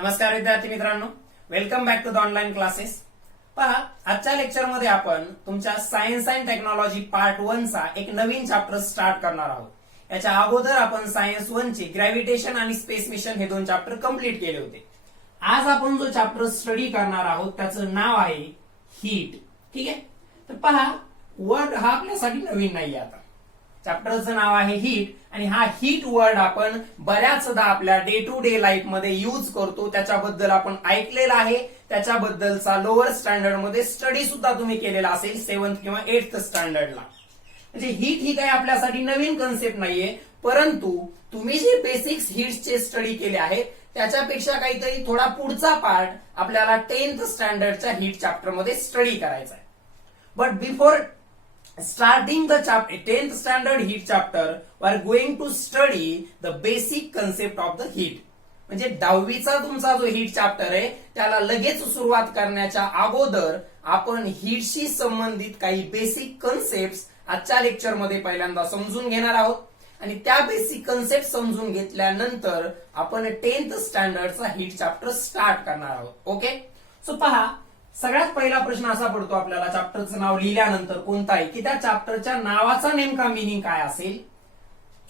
नमस्कार विद्यार्थी मित्रांनो, welcome back to the online classes. पहा, आजच्या लेक्चरमध्ये आपण तुमच्या सायन्स अँड टेक्नॉलॉजी पार्ट 1 चा एक नवीन चॅप्टर स्टार्ट करणार आहोत। याच्या अगोदर आपण सायन्स 1 चे ग्रॅव्हिटेशन आणि स्पेस मिशन हे दोन चॅप्टर कंप्लीट केले होते। आज आपण जो चॅप्टर स्टडी करणार आहोत त्याचं नाव आहे हीट। ठीक आहे, तर पहा, वर्ड हा आपल्यासाठी नवीन नाही आता। चॅप्टरचं नाव आहे हीट आणि हा हीट वर्ड आपण बऱ्याचदा आपल्या डे टू डे लाईफ मध्ये यूज करतो। त्याच्याबद्दल आपण ऐकलेलं आहे, त्याच्याबद्दलचा लोअर स्टँडर्ड मध्ये स्टडी सुद्धा तुम्ही केलेला असेल 7th किंवा 8th स्टँडर्डला। म्हणजे हीट ही काही आपल्यासाठी नवीन कन्सेप्ट नाहीये, परंतु तुम्ही जे बेसिक्स हीट्सचे स्टडी केले आहेत त्याच्यापेक्षा काहीतरी थोडा पुढचा पार्ट आपल्याला 10th स्टँडर्डच्या हीट चॅप्टर मध्ये स्टडी करायचा आहे। But before starting the 10th standard heat chapter, we are going to study the basic concept of the heat. म्हणजे 10वीचा तुमचा जो हीट चॅप्टर आहे त्याला लगेच सुरुवात करण्याच्या अगोदर आपण हीटशी संबंधित काही बेसिक कन्सेप्ट आजच्या लेक्चर मध्ये पहिल्यांदा समजून घेणार आहोत आणि त्या बेसिक कन्सेप्ट समजून घेतल्यानंतर आपण 10th स्टँडर्डचा हीट चॅप्टर स्टार्ट करणार आहोत। ओके, सो पहा, सगळ्यात पहिला प्रश्न असा पडतो आपल्याला चॅप्टरचं नाव लिहिल्यानंतर कोणता आहे की त्या चॅप्टरच्या नावाचा नेमका मीनिंग काय असेल।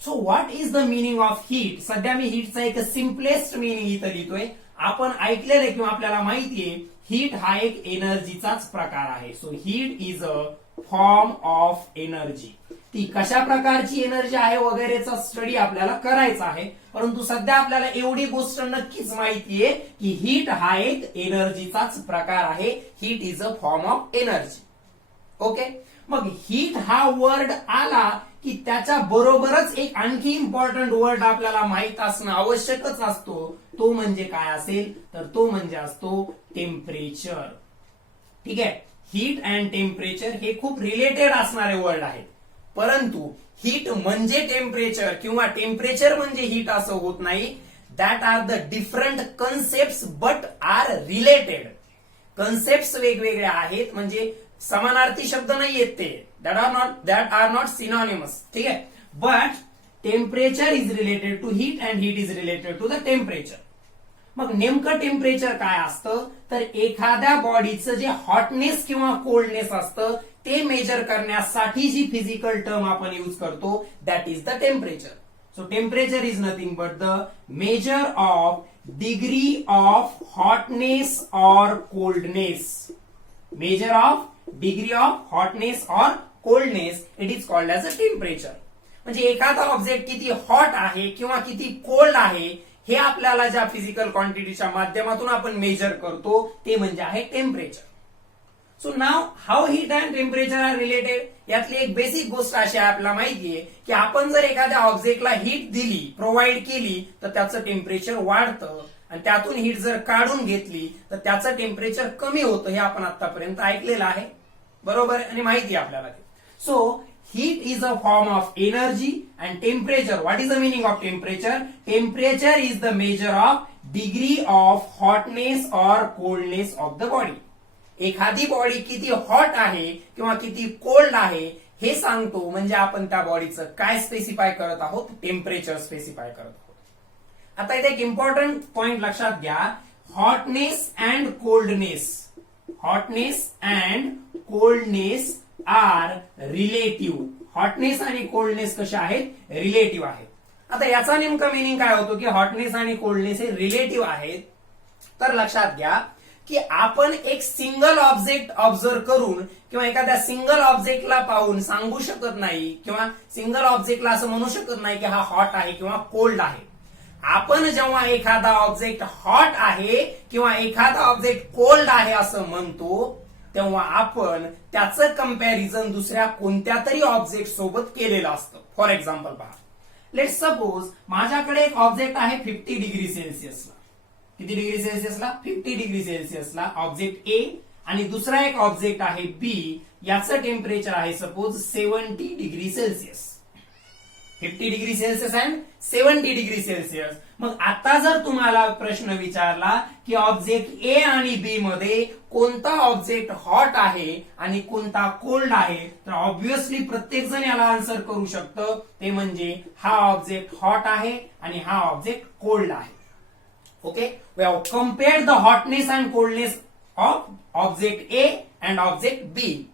So what is the meaning of heat. सध्या मी हीटचा एक सिम्पलेस्ट मीनिंग इथं लिहितोय। आपण ऐकलेलं किंवा आपल्याला माहितीये हीट हा एक एनर्जीचाच प्रकार आहे। So heat is a form of energy. ती कशा प्रकारची एनर्जी आहे वगैरेचा स्टडी आपल्याला करायचा आहे, परंतु सध्या आपल्याला एवढी गोष्ट नक्कीच माहितीये की हीट हा एक एनर्जीचाच प्रकार आहे। Heat is a form of energy. Okay, मग हीट हा वर्ड आला की त्याच्या बरोबरच एक आणखी इम्पॉर्टंट वर्ड आपल्याला माहित असणं आवश्यकच असतो। तो म्हणजे काय असेल तर तो म्हणजे असतो टेम्परेचर। ठीक आहे, हीट अँड टेम्परेचर हे खूप रिलेटेड असणारे वर्ड आहेत, परंतु हीट म्हणजे टेम्परेचर किंवा टेम्परेचर म्हणजे हीट असं होत नाही। That are the different concept but are related. Concept वेगवेगळ्या आहेत, म्हणजे समानार्थी शब्द नाही आहेत ते। That are not synonymous. ठीक आहे, but temperature is related to heat and heat is related to the temperature. मग नेमकं टेम्परेचर काय असतं तर एखाद्या बॉडीचं जे हॉटनेस किंवा कोल्डनेस असतं ते मेजर करण्यासाठी जी फिजिकल टर्म आपण यूज करतो that is the temperature. So temperature is nothing but the measure of degree of hotness और coldness. Measure of degree of hotness और coldness, it is called as a temperature. म्हणजे एखादा object किती hot आहे किंवा किती cold आहे हे आपल्याला ज्या फिजिकल क्वांटिटीच्या माध्यमातून आपण मेजर करतो ते म्हणजे आहे temperature. So now how heat and temperature are related. यातली एक बेसिक गोष्ट अशी आपल्याला माहितीये की आपण जर एखाद्या ऑब्जेक्टला हीट दिली, प्रोव्हाइड केली तर त्याचं टेम्परेचर वाढतं आणि त्यातून हीट जर काढून घेतली तर त्याचं टेम्परेचर कमी होतं। हे आपण आतापर्यंत ऐकलेलं आहे, बरोबर, आणि माहिती आहे आपल्याला ते। So heat is a form of energy and temperature. What is the meaning of temperature? Temperature is the measure of degree of hotness or coldness of the body. एखादी बॉडी किती हॉट आहे किंवा किती कोल्ड आहे हे सांगतो, म्हणजे आपण त्या बॉडीचं काय स्पेसिफाय करत आहोत, टेम्परेचर स्पेसिफाय करत आहोत। आता इथे एक इम्पॉर्टंट पॉइंट लक्षात घ्या, hotness and coldness. Hotness and coldness are relative. Hotness आणि कोल्डनेस कशा आहेत, रिलेटिव्ह आहेत। आता याचा नेमका मिनिंग काय होतो की हॉटनेस आणि कोल्डनेस हे रिलेटिव्ह आहेत। तर लक्षात घ्या की आपण एक सिंगल ऑब्जेक्ट ऑब्झर्व करून किंवा एखाद्या सिंगल ऑब्जेक्टला पाहून सांगू शकत नाही किंवा सिंगल ऑब्जेक्टला असं म्हणू शकत नाही की हा हॉट आहे किंवा कोल्ड आहे। आपण जेव्हा एखादा ऑब्जेक्ट हॉट आहे किंवा एखादा ऑब्जेक्ट कोल्ड आहे असं म्हणतो तेव्हा आपण त्याचं कंपॅरिझन दुसऱ्या कोणत्या तरी ऑब्जेक्ट सोबत केलेलं असतं। फॉर एक्झाम्पल पहा, लेट सपोज माझ्याकडे एक ऑब्जेक्ट आहे 50 डिग्री सेल्सिअसला। किती डिग्री सेल्सिअसला, 50 डिग्री सेल्सिअसला ऑब्जेक्ट ए, आणि दुसरा एक ऑब्जेक्ट आहे बी, याचं टेम्परेचर आहे suppose 70 degree Celsius. 50 degree Celsius and 70 degree Celsius. मग आता जर तुम्हाला प्रश्न विचारला की ऑब्जेक्ट ए आणि बी मध्ये कोणता ऑब्जेक्ट हॉट आहे आणि कोणता कोल्ड आहे, तर ऑब्व्हियसली प्रत्येक जण याला आन्सर करू शकतं, ते म्हणजे हा ऑब्जेक्ट हॉट आहे आणि हा ऑब्जेक्ट कोल्ड आहे। Okay, we have compared the hotness and coldness of object A and object B.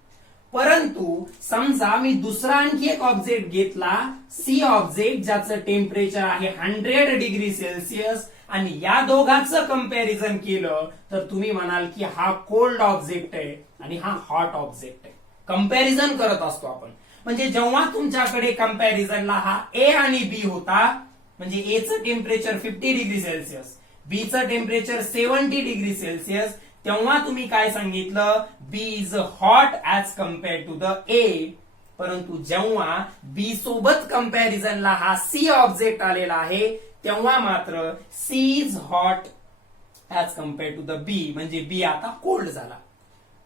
परंतु समजा मी दुसरा आणखी एक ऑब्जेक्ट घेतला, सी ऑब्जेक्ट, ज्याचं टेम्परेचर आहे 100 डिग्री सेल्सिअस, आणि या दोघांचं कंपॅरिझन केलं तर तुम्ही म्हणाल की हा कोल्ड ऑब्जेक्ट आहे आणि हा हॉट ऑब्जेक्ट आहे. कंपॅरिझन करत असतो आपण. म्हणजे जेव्हा तुमच्याकडे कंपॅरिझनला हा ए आणि बी होता, म्हणजे ए चं टेम्परेचर 50 डिग्री सेल्सिअस, बी चं टेम्परेचर 70 डिग्री सेल्सिअस, तेव्हा तुम्ही काय सांगितलं, B is hot as compare to the A. परंतु जेव्हा बी सोबत कंपॅरिझनला हा सी ऑब्जेक्ट आलेला आहे, तेव्हा मात्र C is hot as compare to the B, म्हणजे बी आता कोल्ड झाला.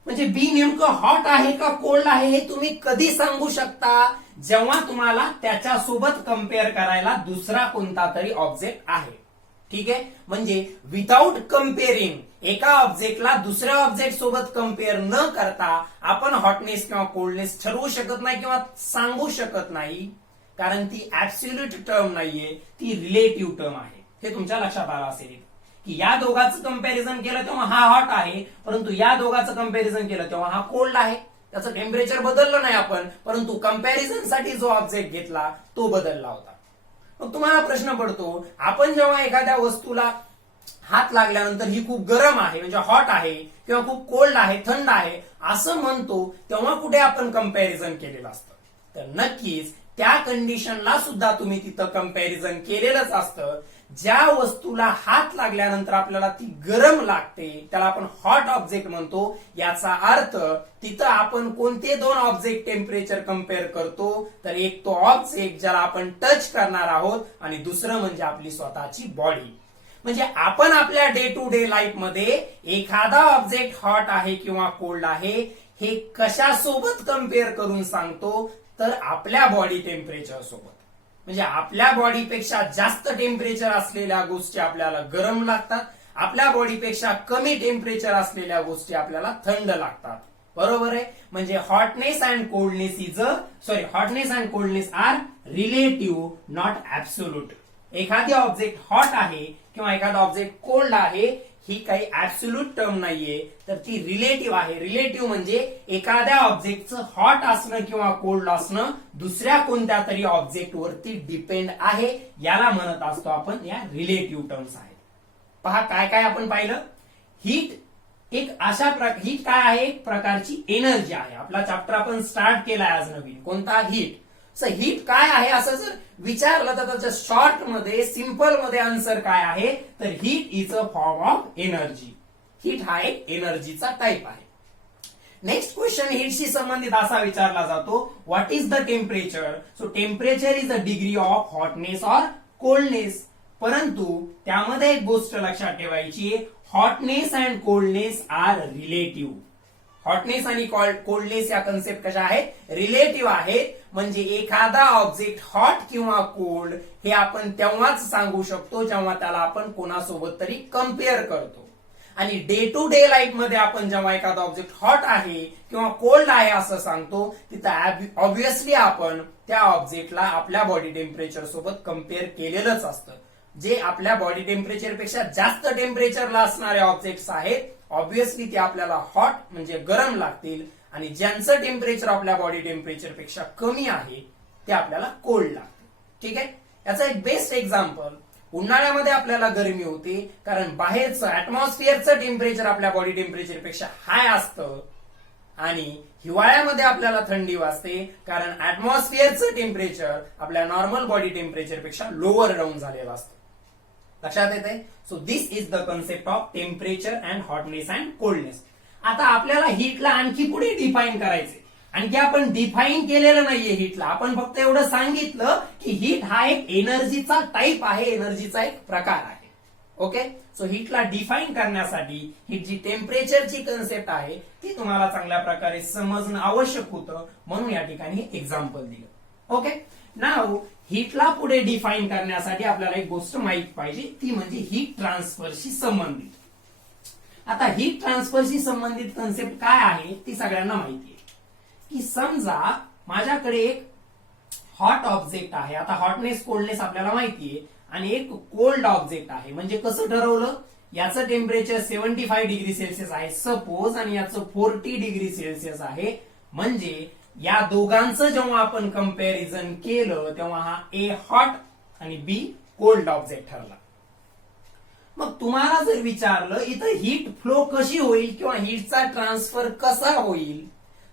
म्हणजे बी नेमकं हॉट आहे का कोल्ड आहे हे तुम्ही कधी सांगू शकता, जेव्हा तुम्हाला त्याच्यासोबत कम्पेअर करायला दुसरा कोणता तरी ऑब्जेक्ट आहे. ठीक आहे, म्हणजे विदाउट कम्पेअरिंग एका ऑब्जेक्टला दुसऱ्या ऑब्जेक्ट सोबत कम्पेअर न करता आपण हॉटनेस किंवा कोल्डनेस ठरवू शकत नाही किंवा सांगू शकत नाही, कारण ती ऍब्सोल्यूट टर्म नाहीये, ती रिलेटिव्ह टर्म आहे. हे तुमच्या लक्षात आलं असेल की या दोघांचं कंपॅरिझन केलं तेव्हा हा हॉट आहे, परंतु या दोघांचं कंपॅरिझन केलं तेव्हा हा कोल्ड आहे. त्याचं टेम्परेचर बदललं नाही आपण, परंतु कंपॅरिझनसाठी जो ऑब्जेक्ट घेतला तो बदलला होता. मग तुम्हाला प्रश्न पडतो, आपण जेव्हा एखाद्या वस्तूला हात लागल्यानंतर ही खूप गरम आहे म्हणजे हॉट आहे किंवा खूप कोल्ड आहे थंड आहे असं म्हणतो, तेव्हा कुठे आपण कंपॅरिझन केलेलं असतं. तर नक्कीच त्या कंडिशनला सुद्धा तुम्ही तिथं कंपॅरिझन केलेलंच असतं. ज्या वस्तूला हात लागल्यानंतर आपल्याला ती गरम लागते त्याला आपण हॉट ऑब्जेक्ट म्हणतो. याचा अर्थ तिथं आपण कोणते दोन ऑब्जेक्ट टेम्परेचर कंपेअर करतो, तर एक तो ऑब्जेक्ट ज्याला आपण टच करणार आहोत आणि दुसरं म्हणजे आपली स्वतःची बॉडी. म्हणजे आपण आपल्या डे टू डे लाईफ मध्ये एखादा ऑब्जेक्ट हॉट आहे किंवा कोल्ड आहे हे कशासोबत कंपेअर करून सांगतो, तर आपल्या बॉडी टेम्परेचर सोबत. म्हणजे आपल्या बॉडीपेक्षा जास्त टेम्परेचर असलेल्या गोष्टी आपल्याला गरम लागतात, आपल्या बॉडीपेक्षा कमी टेम्परेचर असलेल्या गोष्टी आपल्याला थंड लागतात. बरोबर आहे. म्हणजे hotness and coldness are relative not absolute. एखादी ऑब्जेक्ट हॉट आहे किंवा एखादा ऑब्जेक्ट कोल्ड आहे ही काही ऍब्सोल्यूट टर्म नाहीये, तर ती रिलेटिव्ह आहे. रिलेटिव्ह म्हणजे एखाद्या ऑब्जेक्टचं हॉट असणं किंवा कोल्ड असणं दुसऱ्या कोणत्या तरी ऑब्जेक्ट वरती डिपेंड आहे, याला म्हणत असतो आपण या रिलेटिव्ह टर्म्स आहेत. पहा काय काय आपण पाहिलं. हीट हीट काय आहे, एक प्रकारची एनर्जी आहे. आपला चॅप्टर आपण स्टार्ट केलाय आज नवीन, कोणता, हीट. हीट काय आहे असं जर विचारलं तर त्याच्या शॉर्ट मध्ये सिंपल मध्ये आन्सर काय आहे, तर heat is a form of energy. Heat हा एक एनर्जीचा टाईप आहे. नेक्स्ट क्वेश्चन हीटशी संबंधित असा विचारला जातो, what is the temperature. So temperature is the degree of hotness or coldness. परंतु त्यामध्ये एक गोष्ट लक्षात ठेवायची, hotness and coldness are relative. Hotness आणि कोल्डनेस या कन्सेप्ट कशा आहेत, रिलेटिव्ह आहेत. म्हणजे एखादा ऑब्जेक्ट हॉट किंवा कोल्ड हे आपण तेव्हाच सांगू शकतो जेव्हा त्याला आपण कोणासोबत तरी कम्पेअर करतो. आणि डे टू डे लाईफ मध्ये आपण जेव्हा एखादा ऑब्जेक्ट हॉट आहे किंवा कोल्ड आहे असं सांगतो, तिथं ऑब्व्हियसली आपण त्या ऑब्जेक्टला आपल्या बॉडी टेम्परेचर सोबत कम्पेअर केलेलंच असतं. जे आपल्या बॉडी टेम्परेचर पेक्षा जास्त टेम्परेचरला असणारे ऑब्जेक्ट्स आहेत, ऑब्व्हियसली ते आपल्याला हॉट म्हणजे गरम लागतील, आणि ज्यांचं टेम्परेचर आपल्या बॉडी टेम्परेचर पेक्षा कमी आहे ते आपल्याला कोल्ड लागतील. ठीक आहे. याचा एक बेस्ट एक्झाम्पल, उन्हाळ्यामध्ये आपल्याला गरमी होते कारण बाहेरचं ऍटमॉस्फिअरचं टेम्परेचर आपल्या बॉडी टेम्परेचर पेक्षा हाय असतं, आणि हिवाळ्यामध्ये आपल्याला थंडी वाजते कारण ऍटमॉस्फिअरचं टेम्परेचर आपल्या नॉर्मल बॉडी टेम्परेचर पेक्षा लोअर डाऊन झालेलं असतं. लक्षात येते. So this is the concept of temperature and hotness and coldness. आता आपल्याला हीटला आणखी पुढे डिफाईन करायचे. आणखी आपण डिफाईन केलेलं नाहीये हीटला, आपण फक्त एवढं सांगितलं की हीट हा एक एनर्जीचा टाईप आहे, एनर्जीचा एक प्रकार आहे. ओके. सो हीटला डिफाईन करण्यासाठी हीट जी टेम्परेचरची कन्सेप्ट आहे ती तुम्हाला चांगल्या प्रकारे समजणं आवश्यक होतं, म्हणून या ठिकाणी एक्झाम्पल दिलं. ओके. नाव हीटला पुढे डिफाईन करण्यासाठी आपल्याला एक गोष्ट माहित पाहिजे, ती म्हणजे हीट ट्रान्सफरशी संबंधित. आता हीट ट्रान्सफरशी संबंधित कन्सेप्ट काय आहे ती सगळ्यांना माहिती आहे. की समजा माझ्याकडे एक हॉट ऑब्जेक्ट आहे. आता हॉटनेस कोल्डनेस आपल्याला माहितीये, आणि एक कोल्ड ऑब्जेक्ट आहे. म्हणजे कसं ठरवलं, याचं टेम्परेचर 75 डिग्री सेल्सिअस आहे सपोज आणि याचं 40 डिग्री सेल्सिअस आहे. म्हणजे या दोघांचं जेव्हा आपण कंपॅरिझन केलं तेव्हा हा ए हॉट आणि बी कोल्ड ऑब्जेक्ट ठरला. मग तुम्हाला जर विचारलं इथं हीट फ्लो कशी होईल किंवा हीटचा ट्रान्सफर कसा होईल,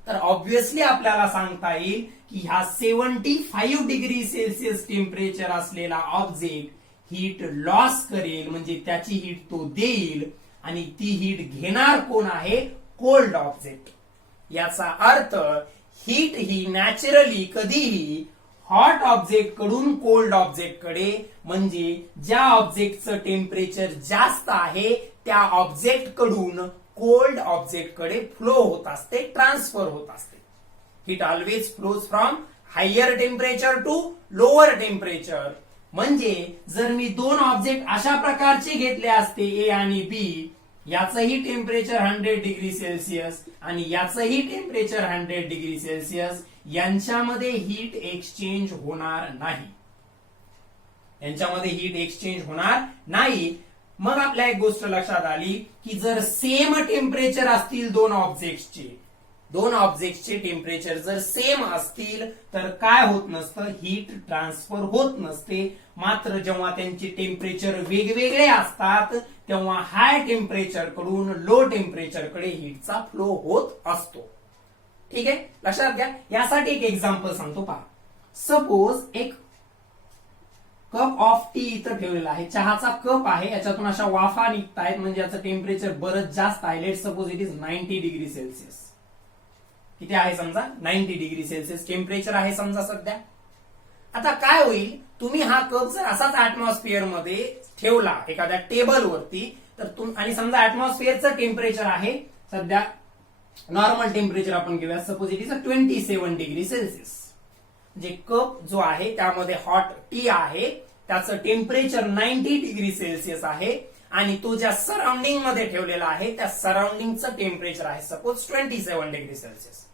तर ऑब्व्हियसली आपल्याला सांगता येईल की हा 75 डिग्री सेल्सिअस टेम्परेचर असलेला ऑब्जेक्ट हीट लॉस करेल, म्हणजे त्याची हीट तो देईल आणि ती हीट घेणार कोण आहे, कोल्ड ऑब्जेक्ट. याचा अर्थ हीट ही नॅचरली कधीही हॉट ऑब्जेक्ट कडून कोल्ड ऑब्जेक्ट कडे, म्हणजे ज्या ऑब्जेक्टचं टेम्परेचर जास्त आहे त्या ऑब्जेक्ट कडून कोल्ड ऑब्जेक्ट कडे फ्लो होत असते, ट्रान्सफर होत असते. Heat always flows from higher temperature to lower temperature. म्हणजे जर मी दोन ऑब्जेक्ट अशा प्रकारचे घेतले असते ए आणि बी, याचंही टेम्परेचर 100 डिग्री सेल्सिअस आणि याचंही टेम्परेचर 100 डिग्री सेल्सिअस, यांच्यामध्ये हीट एक्सचेंज होणार नाही. यांच्यामध्ये हीट एक्सचेंज होणार नाही. मग आपल्या एक गोष्ट लक्षात आली की जर सेम टेम्परेचर असतील दोन ऑब्जेक्टचे टेम्परेचर जर सेम असतील तर काय होत नसतं, हीट ट्रान्सफर होत नसते. मात्र जेव्हा त्यांचे टेम्परेचर वेगवेगळे असतात तेव्हा हाय टेम्परेचर कडून लो टेम्परेचर कडे हीटचा फ्लो होत असतो. ठीक आहे, लक्षात घ्या. यासाठी एक एक्झाम्पल सांगतो पहा. सपोज एक कप ऑफ टी इथं ठेवलेला आहे, चहाचा कप आहे, याच्यातून अशा वाफा निघतायत, म्हणजे याचं टेम्परेचर बरंच जास्त आहे. Let suppose it is 90 degree Celsius. किती आहे समजा, 90 डिग्री सेल्सिअस टेम्परेचर आहे समजा सध्या. आता काय होईल, तुम्ही हा कप जर असाच ऍटमॉस्फिअर मध्ये ठेवला एखाद्या टेबलवरती, तर आणि समजा ऍटमॉस्फिअरचं टेम्परेचर आहे सध्या नॉर्मल टेम्परेचर आपण घेऊया, suppose it is 27 degree Celsius. म्हणजे कप जो आहे त्यामध्ये हॉट टी आहे, त्याचं टेम्परेचर 90 डिग्री सेल्सिअस आहे आणि तो ज्या सराउंडिंग मध्ये ठेवलेला आहे त्या सराउंडिंगचं टेम्परेचर आहे सपोज 27 डिग्री सेल्सिअस.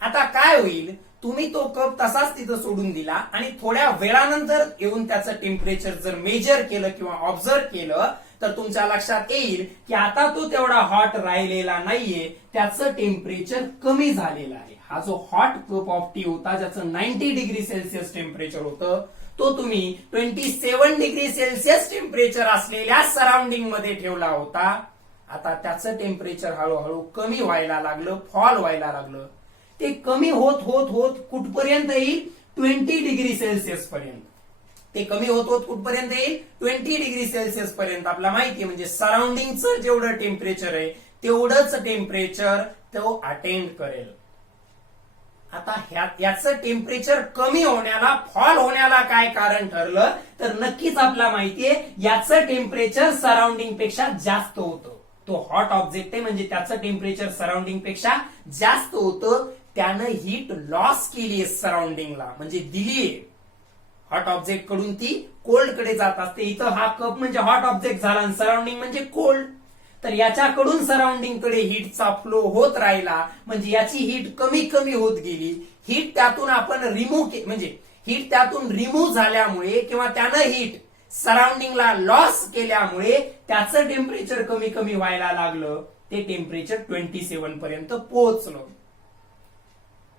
आता काय होईल, तुम्ही तो कप तसाच तिथं सोडून दिला आणि थोड्या वेळानंतर येऊन त्याचं टेम्परेचर जर मेजर केलं किंवा ऑब्झर्व केलं तर तुमच्या लक्षात येईल की आता तो तेवढा हॉट राहिलेला नाहीये, त्याचं टेम्परेचर कमी झालेलं आहे. हा जो हॉट कप ऑफ टी होता ज्याचं 90 डिग्री सेल्सिअस टेम्परेचर होतं, तो तुम्ही 27 डिग्री सेल्सिअस टेम्परेचर असलेल्या सराउंडिंग मध्ये ठेवला होता. आता त्याचं टेम्परेचर हळूहळू कमी व्हायला लागलं, फॉल व्हायला लागलं. ते कमी होत होत होत कुठपर्यंत येईल, 20 डिग्री सेल्सिअस पर्यंत. ते कमी होत होत कुठपर्यंत येईल, 20 डिग्री सेल्सिअस पर्यंत. आपल्याला माहितीये म्हणजे सराउंडिंगचं जेवढं टेम्परेचर आहे तेवढंच टेम्परेचर तो अटेंड करेल. आता याचं टेम्परेचर कमी होण्याला, फॉल होण्याला काय कारण ठरलं, तर नक्कीच आपल्याला माहितीये याचं टेम्परेचर सराउंडिंग पेक्षा जास्त होतं. तो हॉट ऑब्जेक्ट आहे म्हणजे त्याचं टेम्परेचर सराउंडिंग पेक्षा जास्त होतं. त्यानं हीट लॉस केली आहे सराउंडिंगला, म्हणजे दिलीये. हॉट ऑब्जेक्ट कडून ती कोल्ड कडे जात असते. इथं हा कप म्हणजे हॉट ऑब्जेक्ट झाला आणि सराउंडिंग म्हणजे कोल्ड. तर याच्याकडून सराउंडिंग कडे हीटचा फ्लो होत राहिला, म्हणजे याची हीट कमी कमी होत गेली. हीट त्यातून आपण म्हणजे हीट त्यातून रिमूव्ह झाल्यामुळे किंवा त्यानं हीट सराउंडिंगला लॉस केल्यामुळे त्याचं टेम्परेचर कमी कमी व्हायला लागलं. ते टेम्परेचर 27 पर्यंत पोहोचलं.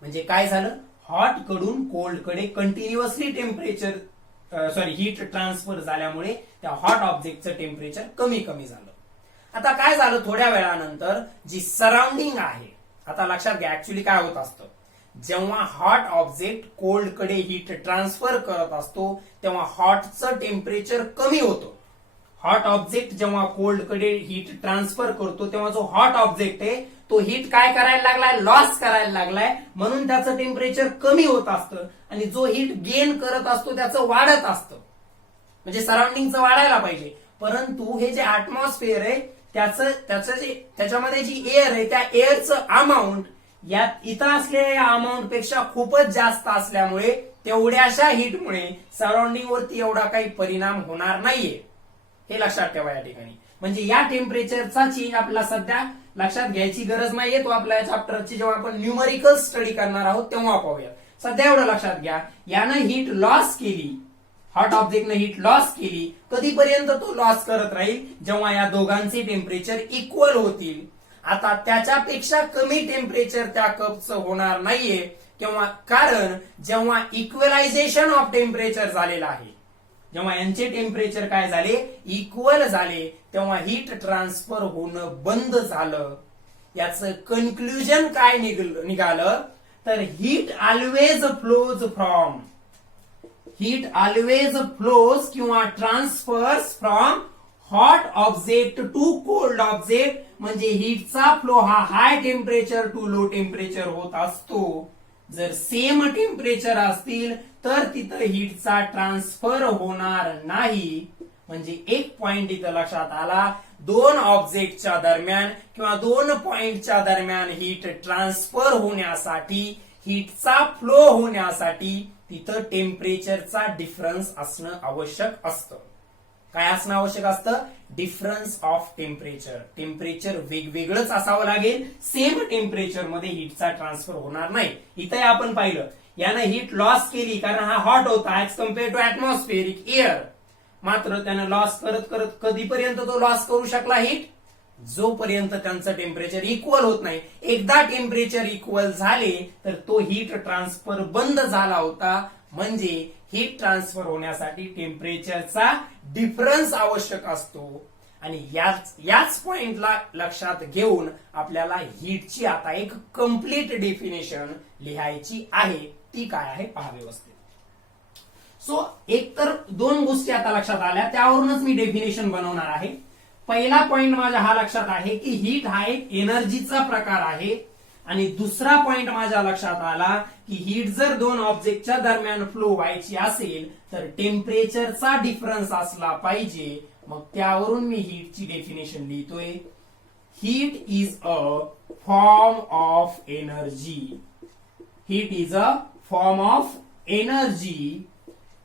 म्हणजे काय झालं, हॉट कडून कोल्ड कडे कंटिन्युअसली हीट ट्रान्सफर झाल्यामुळे त्या हॉट ऑब्जेक्टचं टेम्परेचर कमी कमी झालं. आता काय झालं, थोड्या वेळानंतर जी सराउंडिंग आहे, आता लक्षात घ्या ऍक्च्युली काय होत असतं, जेव्हा हॉट ऑब्जेक्ट कोल्ड कडे हीट ट्रान्सफर करत असतो तेव्हा हॉटचं टेम्परेचर कमी होतं. हॉट ऑब्जेक्ट जेव्हा कोल्ड कडे हीट ट्रान्सफर करतो तेव्हा जो हॉट ऑब्जेक्ट आहे तो हीट काय करायला लागलाय, लॉस करायला लागलाय, म्हणून त्याचं टेम्परेचर कमी होत असतं. आणि जो हीट गेन करत असतो त्याचं वाढत असतं, म्हणजे सराउंडिंगचं वाढायला पाहिजे. परंतु हे जे ऍटमॉस्फिअर आहे त्याच्यामध्ये जी एअर आहे त्या एअरचं अमाऊंट यात इथं असलेल्या या अमाऊंट पेक्षा खूपच जास्त असल्यामुळे तेवढ्याशा हीटमुळे सराउंडिंग वरती एवढा काही परिणाम होणार नाहीये. हे लक्षात ठेवा या ठिकाणी. म्हणजे या टेम्परेचरचा चेंज आपल्याला सध्या लक्षात घ्यायची गरज नाहीये. तो आपल्या चॅप्टरची जेव्हा आपण न्यूमरिकल स्टडी करणार आहोत तेव्हा पाहूया. सध्या एवढं लक्षात घ्या, यानं हीट लॉस केली हॉट ऑब्जेक्टने हीट लॉस केली, कधीपर्यंत तो लॉस करत राहील, जेव्हा या दोघांचे टेम्परेचर इक्वल होतील. आता त्याच्यापेक्षा कमी टेम्परेचर त्या कपचं होणार नाहीये, किंवा कारण जेव्हा इक्वलायझेशन ऑफ टेम्परेचर झालेलं आहे, जेव्हा यांचे टेम्परेचर काय झाले, इक्वल झाले, तेव्हा हीट ट्रान्सफर होणं बंद झालं. याचं कन्क्लुजन काय निघालं, तर हीट ऑलवेज फ्लोज किंवा transfers from hot object to cold object. म्हणजे हीटचा फ्लो हा high temperature to low temperature होत असतो. जर सेम टेम्परेचर असतील तर तिथं हीटचा ट्रान्सफर होणार नाही. म्हणजे एक पॉइंट इथं लक्षात आला, दोन ऑब्जेक्टच्या दरम्यान किंवा दोन पॉइंटच्या दरम्यान हीट ट्रान्सफर होण्यासाठी, हीटचा फ्लो होण्यासाठी तिथं टेम्परेचरचा डिफरन्स असणं आवश्यक असतं. काय असणं आवश्यक असतं, डिफरन्स ऑफ टेम्परेचर. टेम्परेचर वेगवेगळंच असावं लागेल, सेम टेम्परेचर मध्ये हीटचा ट्रान्सफर होणार नाही. इथे आपण पाहिलं, यानं हीट लॉस केली कारण हा हॉट होता as compare to atmospheric air. मात्र त्यानं लॉस करत करत कधीपर्यंत तो लॉस करू शकला हीट, जोपर्यंत त्यांचं टेम्परेचर इक्वल होत नाही. एकदा टेम्परेचर इक्वल झाले तर तो हीट ट्रान्सफर बंद झाला होता. म्हणजे हीट ट्रान्सफर होण्यासाठी टेम्परेचरचा डिफरन्स आवश्यक असतो. आणि याच पॉइंटला लक्षात घेऊन आपल्याला हीटची आता एक कम्प्लीट डेफिनेशन लिहायची आहे. ती काय आहे पहा व्यवस्थित. सो एक तर दोन गोष्टी आता लक्षात आल्या, त्यावरूनच मी डेफिनेशन बनवणार आहे. पहिला पॉइंट माझ्या हा लक्षात आहे की हीट हा एक एनर्जीचा प्रकार आहे. आणि दुसरा पॉइंट माझ्या लक्षात आला की हीट जर दोन ऑब्जेक्टच्या दरम्यान फ्लो व्हायची असेल तर टेम्परेचरचा डिफरन्स असला पाहिजे. मग त्यावरून मी हीटची डेफिनेशन लिहितोय. Heat is a form of energy. Heat is a form of energy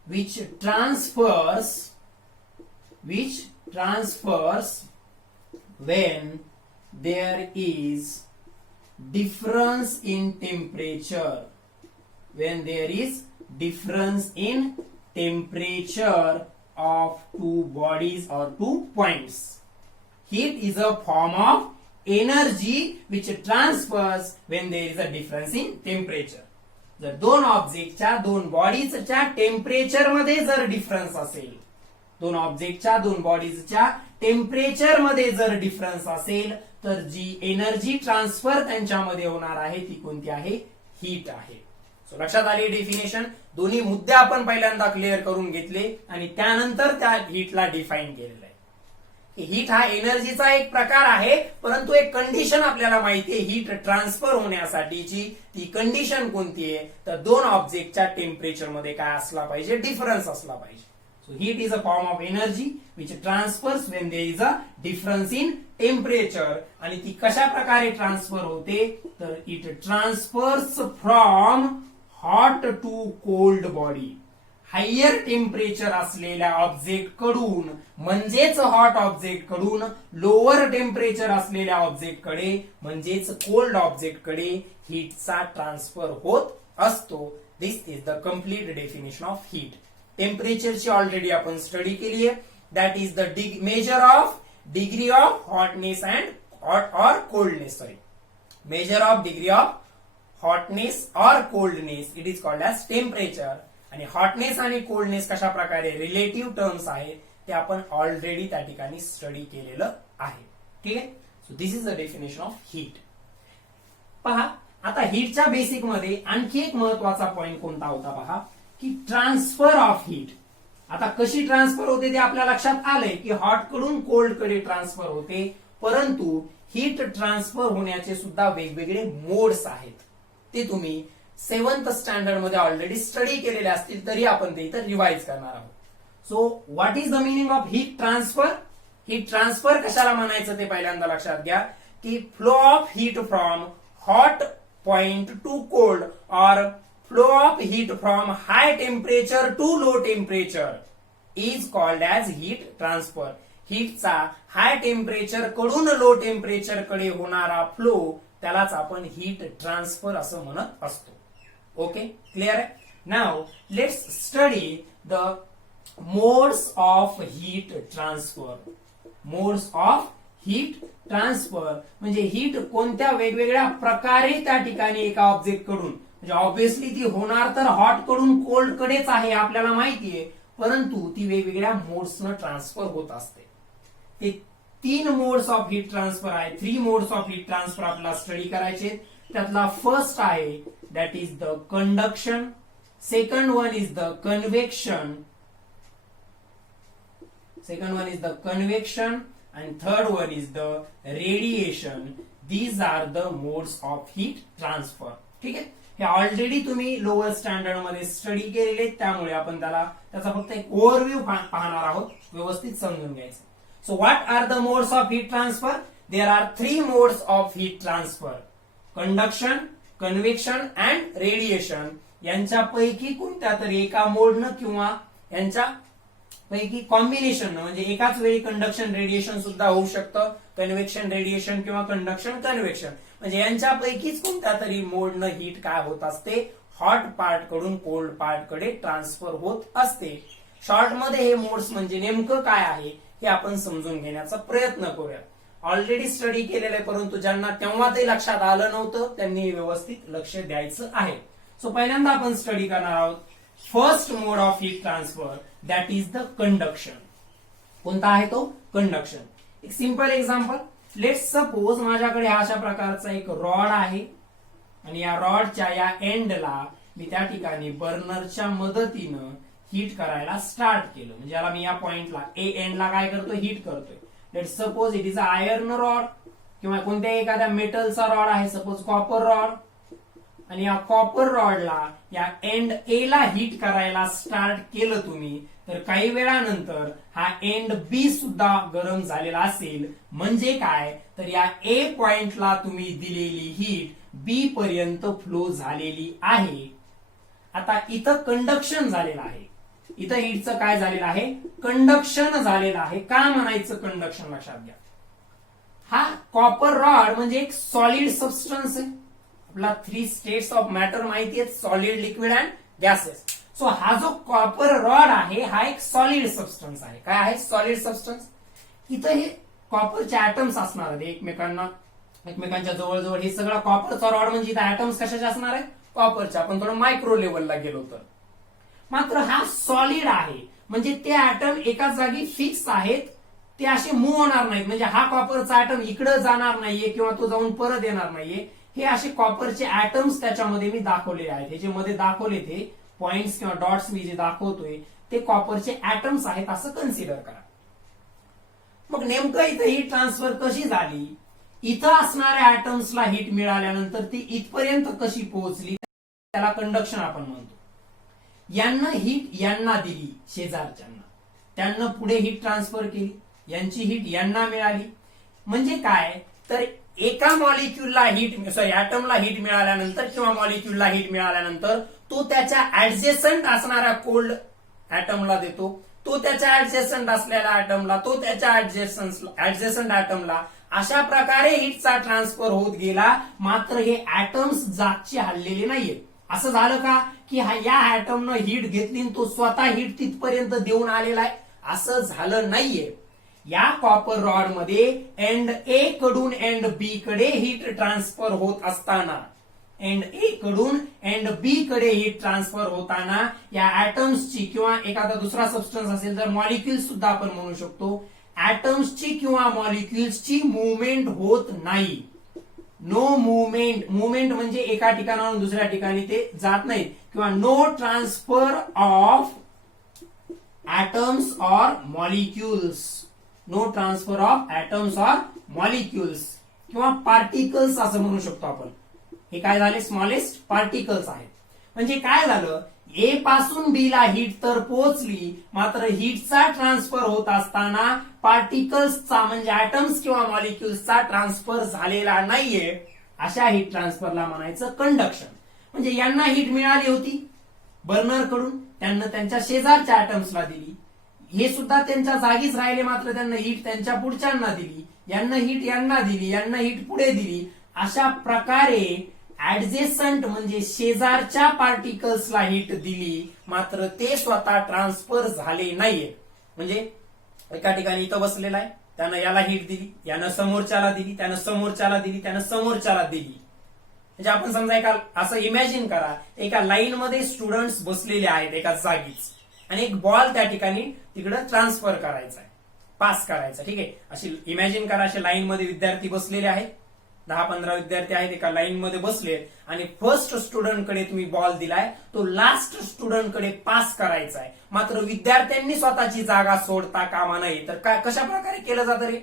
which transfers when there is difference in temperature. When there is difference in temperature of two bodies or two points. Heat is a form of energy which transfers when there is a difference in temperature. जर दोन ऑब्जेक्टच्या, दोन बॉडीजच्या temperature मध्ये जर difference असेल, दोन ऑब्जेक्टच्या, दोन बॉडीजच्या टेम्परेचर मध्ये जर डिफरन्स असेल तर जी एनर्जी ट्रान्सफर त्यांच्यामध्ये होणार आहे ती कोणती आहे, हीट आहे. सो लक्षात आली डेफिनेशन. दोन्ही मुद्दे आपण पहिल्यांदा क्लिअर करून घेतले आणि त्यानंतर त्या हीटला डिफाईन केलेलं आहे. हीट हा एनर्जीचा एक प्रकार आहे, परंतु एक कंडिशन आपल्याला माहिती आहे हीट ट्रान्सफर होण्यासाठीची. ती कंडिशन कोणती आहे, तर दोन ऑब्जेक्टच्या टेम्परेचर मध्ये काय असला पाहिजे, डिफरन्स असला पाहिजे. So heat is a form of energy which transfers when there is a difference in temperature. आणि ती कशा प्रकारे ट्रान्सफर होते, तर it transfers from hot to cold body. Higher temperature असलेल्या ऑब्जेक्ट कडून, म्हणजेच हॉट ऑब्जेक्ट कडून लोअर टेम्परेचर असलेल्या ऑब्जेक्ट कडे, म्हणजेच कोल्ड ऑब्जेक्ट कडे हीटचा ट्रान्सफर होत असतो. This is the complete definition of heat. टेम्परेचरची ऑलरेडी आपण स्टडी केली आहे. That is the measure of degree of hotness and और coldness. Measure of degree of hotness और coldness, it is called as temperature. आणि hotness आणि coldness कशा प्रकारे रिलेटिव्ह टर्म्स आहेत ते आपण ऑलरेडी त्या ठिकाणी स्टडी केलेलं आहे. ठीक आहे. So this is the definition of heat. पहा आता हीटच्या बेसिक मध्ये आणखी एक महत्वाचा पॉइंट कोणता होता पहा, की ट्रान्सफर ऑफ हीट. आता कशी ट्रान्सफर होते ते आपल्या लक्षात आलंय की हॉट कडून कोल्ड कडे ट्रान्सफर होते, परंतु हीट ट्रान्सफर होण्याचे सुद्धा वेगवेगळे मोड्स आहेत. ते तुम्ही 7th स्टँडर्ड मध्ये ऑलरेडी स्टडी केलेले असतील, तरी आपण ते इथं रिवाइज करणार आहोत. So what is the meaning of heat transfer. Heat transfer कशाला म्हणायचं ते पहिल्यांदा लक्षात घ्या, की flow of heat from hot point to cold और flow of heat from high temperature to low temperature is called as heat transfer. हीटचा high temperature कडून लो टेम्परेचर कडे होणारा फ्लो त्यालाच आपण हीट ट्रान्सफर असं म्हणत असतो. ओके, क्लिअर आहे. Now let's study the modes of heat transfer. Modes of heat transfer म्हणजे हीट कोणत्या वेगवेगळ्या प्रकारे त्या ठिकाणी एका ऑब्जेक्ट कडून, म्हणजे ऑब्विसली ती होणार तर हॉट कडून कोल्ड कडेच आहे आपल्याला माहितीये, परंतु ती वेगवेगळ्या मोड्सनं ट्रान्सफर होत असते. ते 3 मोड्स ऑफ हीट ट्रान्सफर आहे. 3 मोड्स ऑफ हीट ट्रान्सफर आपल्याला स्टडी करायचे. त्यातला फर्स्ट आहे that is the conduction, second one is the convection, and third one is the radiation. These are the modes of heat transfer. ठीक आहे, हे already तुम्ही lower standard मध्ये study केलेले, त्यामुळे आपण त्याचा फक्त एक ओव्हरव्ह्यू पाहणार आहोत, व्यवस्थित समजून घ्यायचं. So what are the modes of heat transfer? There are 3 modes of heat transfer, conduction, convection and radiation. यांच्यापैकी कोणत्या तरी एका मोडनं किंवा यांच्या पैकी कॉम्बिनेशन, म्हणजे एकाच वेळी कंडक्शन रेडिएशन सुद्धा होऊ शकतं, कन्व्हेक्शन रेडिएशन किंवा कंडक्शन कन्व्हेक्शन, म्हणजे यांच्यापैकीच कोणत्या तरी मोडनं हीट काय होत असते, हॉट पार्ट कडून कोल्ड पार्ट कडे ट्रान्सफर होत असते. शॉर्ट मध्ये हे मोड्स म्हणजे नेमकं काय आहे हे आपण समजून घेण्याचा प्रयत्न करूया. ऑलरेडी स्टडी केलेलं आहे, परंतु ज्यांना तेव्हा ते लक्षात आलं नव्हतं त्यांनी व्यवस्थित लक्ष द्यायचं आहे. सो पहिल्यांदा आपण स्टडी करणार आहोत first mode of heat transfer, that is the conduction. कोणता आहे तो? कंडक्शन. एक सिंपल एक्झाम्पल, लेट्स सपोज माझ्याकडे अशा प्रकारचा एक रॉड आहे आणि या रॉडच्या या एंडला मी त्या ठिकाणी बर्नरच्या मदतीनं हीट करायला स्टार्ट केलं. म्हणजे याला मी या पॉइंटला ए एंडला काय करतोय? हीट करतोय. Let's suppose it is a iron rod किंवा कोणत्या एखाद्या मेटलचा रॉड आहे, सपोज कॉपर रॉड, आणि या कॉपर रॉडला या एंड ए ला हीट करायला स्टार्ट केलं तुम्ही, तर काही वेळानंतर हा एंड बी सुद्धा गरम झालेला असेल. म्हणजे काय, तर या ए पॉइंटला तुम्ही दिलेली हीट बी पर्यंत फ्लो झालेली आहे. आता इथं कंडक्शन झालेलं आहे, इथं हीटचं काय झालेलं आहे? कंडक्शन झालेलं आहे. का म्हणायचं कंडक्शन? लक्षात घ्या, हा कॉपर रॉड म्हणजे एक सॉलिड सबस्टन्स आहे. आपला 3 स्टेट्स ऑफ मॅटर माहिती आहेत, solid, liquid and gases. So हा जो कॉपर रॉड आहे हा एक सॉलिड सबस्टन्स आहे. काय आहे? Solid substance. इथं हे कॉपरचे ऍटम्स असणार आहेत एकमेकांच्या जवळजवळ. हे सगळं कॉपरचा रॉड म्हणजे इथं ऍटम्स कशाचे असणार आहे? कॉपरच्या. आपण थोडं मायक्रो लेवलला गेलो तर. मात्र हा सॉलिड आहे, म्हणजे ते ऍटम एकाच जागी फिक्स आहेत, ते असे मूव्ह होणार नाहीत. म्हणजे हा कॉपरचा ऍटम इकडे जाणार नाहीये किंवा तो जाऊन परत येणार नाहीये. हे असे कॉपरचे ऍटम्स त्याच्यामध्ये मी दाखवलेले आहेत. ह्याच्यामध्ये दाखवले ते पॉइंट्स किंवा डॉट्स मी जे दाखवतोय ते कॉपरचे ऍटम्स आहेत असं कन्सिडर करा. मग नेमकं इथं हीट ट्रान्सफर कशी झाली? इथं असणाऱ्या ऍटम्सला हीट मिळाल्यानंतर ती इथपर्यंत कशी पोहोचली, त्याला कंडक्शन आपण म्हणतो. यांना हीट यांना दिली, शेजारच्यांना, त्यांना पुढे हीट ट्रान्सफर केली, यांची हीट यांना मिळाली. म्हणजे काय, तर एका मॉलिक्यूलला ऍटमला हीट मिळाल्यानंतर किंवा मॉलिक्यूलला हीट मिळाल्यानंतर तो त्याच्या ऍडजेसंट असणाऱ्या कोल्ड ऍटमला देतो, तो त्याच्या ऍडजेसंट असलेल्या ऍटमला, तो त्याच्या ऍडजेसंट ऍटमला. अशा प्रकारे हीटचा ट्रान्सफर होत गेला. मात्र हे ऍटम्स जागचे हललेले नाहीये. असं झालं का की या ऍटमनं हीट घेतली आणि तो स्वतः हीट तिथपर्यंत देऊन आलेला आहे? असं झालं नाहीये. या कॉपर रॉड मध्ये एंड ए कडून एंड बी कडे हीट ट्रान्सफर होत असताना, एंड ए कडून एंड बी कडे हीट ट्रान्सफर होताना या ऍटम्सची किंवा एखादा दुसरा सबस्टन्स असेल तर मॉलिक्युल्स सुद्धा आपण म्हणू शकतो, ऍटम्सची किंवा मॉलिक्युल्सची मुवमेंट होत नाही. No movement. मुवमेंट म्हणजे एका ठिकाणावरून दुसऱ्या ठिकाणी ते जात नाहीत. किंवा no transfer of atoms or molecules. No transfer of atoms or molecules किंवा पार्टिकल्स असं म्हणू शकतो आपण. हे काय झाले? स्मॉलेस्ट पार्टिकल्स आहेत. म्हणजे काय झालं, ए पासून बी ला हीट तर पोहोचली, मात्र हीटचा ट्रान्सफर होत असताना पार्टिकल्सचा म्हणजे ऍटम्स किंवा मॉलिक्युल्सचा ट्रान्सफर झालेला नाहीये. अशा हीट ट्रान्सफरला म्हणायचं कंडक्शन. म्हणजे यांना हीट मिळाली होती बर्नर कडून, त्यांना त्यांच्या शेजारच्या ऍटम्सला दिली, हे सुद्धा त्यांच्या जागीच राहिले, मात्र त्यांना हीट त्यांच्या पुढच्यांना दिली, यांना हीट यांना दिली, यांना हीट पुढे दिली. अशा प्रकारे ऍडजेसंट म्हणजे शेजारच्या पार्टिकल्सला हिट दिली, मात्र ते स्वतः ट्रान्सफर झाले नाहीये. म्हणजे एका ठिकाणी इथं बसलेला आहे, त्यानं याला हिट दिली, यानं समोरच्याला दिली, त्यानं समोरच्याला दिली, त्यानं समोरच्याला दिली. म्हणजे आपण समजा एका असं इमॅजिन करा, एका लाईन मध्ये स्टुडंट्स बसलेले आहेत एका जागीच, आणि एक बॉल त्या ठिकाणी तिकडे ट्रान्सफर करायचा आहे, पास करायचा. ठीक आहे, अशी इमॅजिन करा, अशा लाईन मध्ये विद्यार्थी बसलेले आहेत, 10-15 विद्यार्थी आहेत एका लाईन मध्ये बसले, आणि फर्स्ट स्टुडंट कडे तुम्ही बॉल दिलाय, तो लास्ट स्टुडंट कडे पास करायचा आहे. मात्र विद्यार्थ्यांनी स्वतःची जागा सोडता कामा नये. तर काय कशा प्रकारे केलं जातं रे?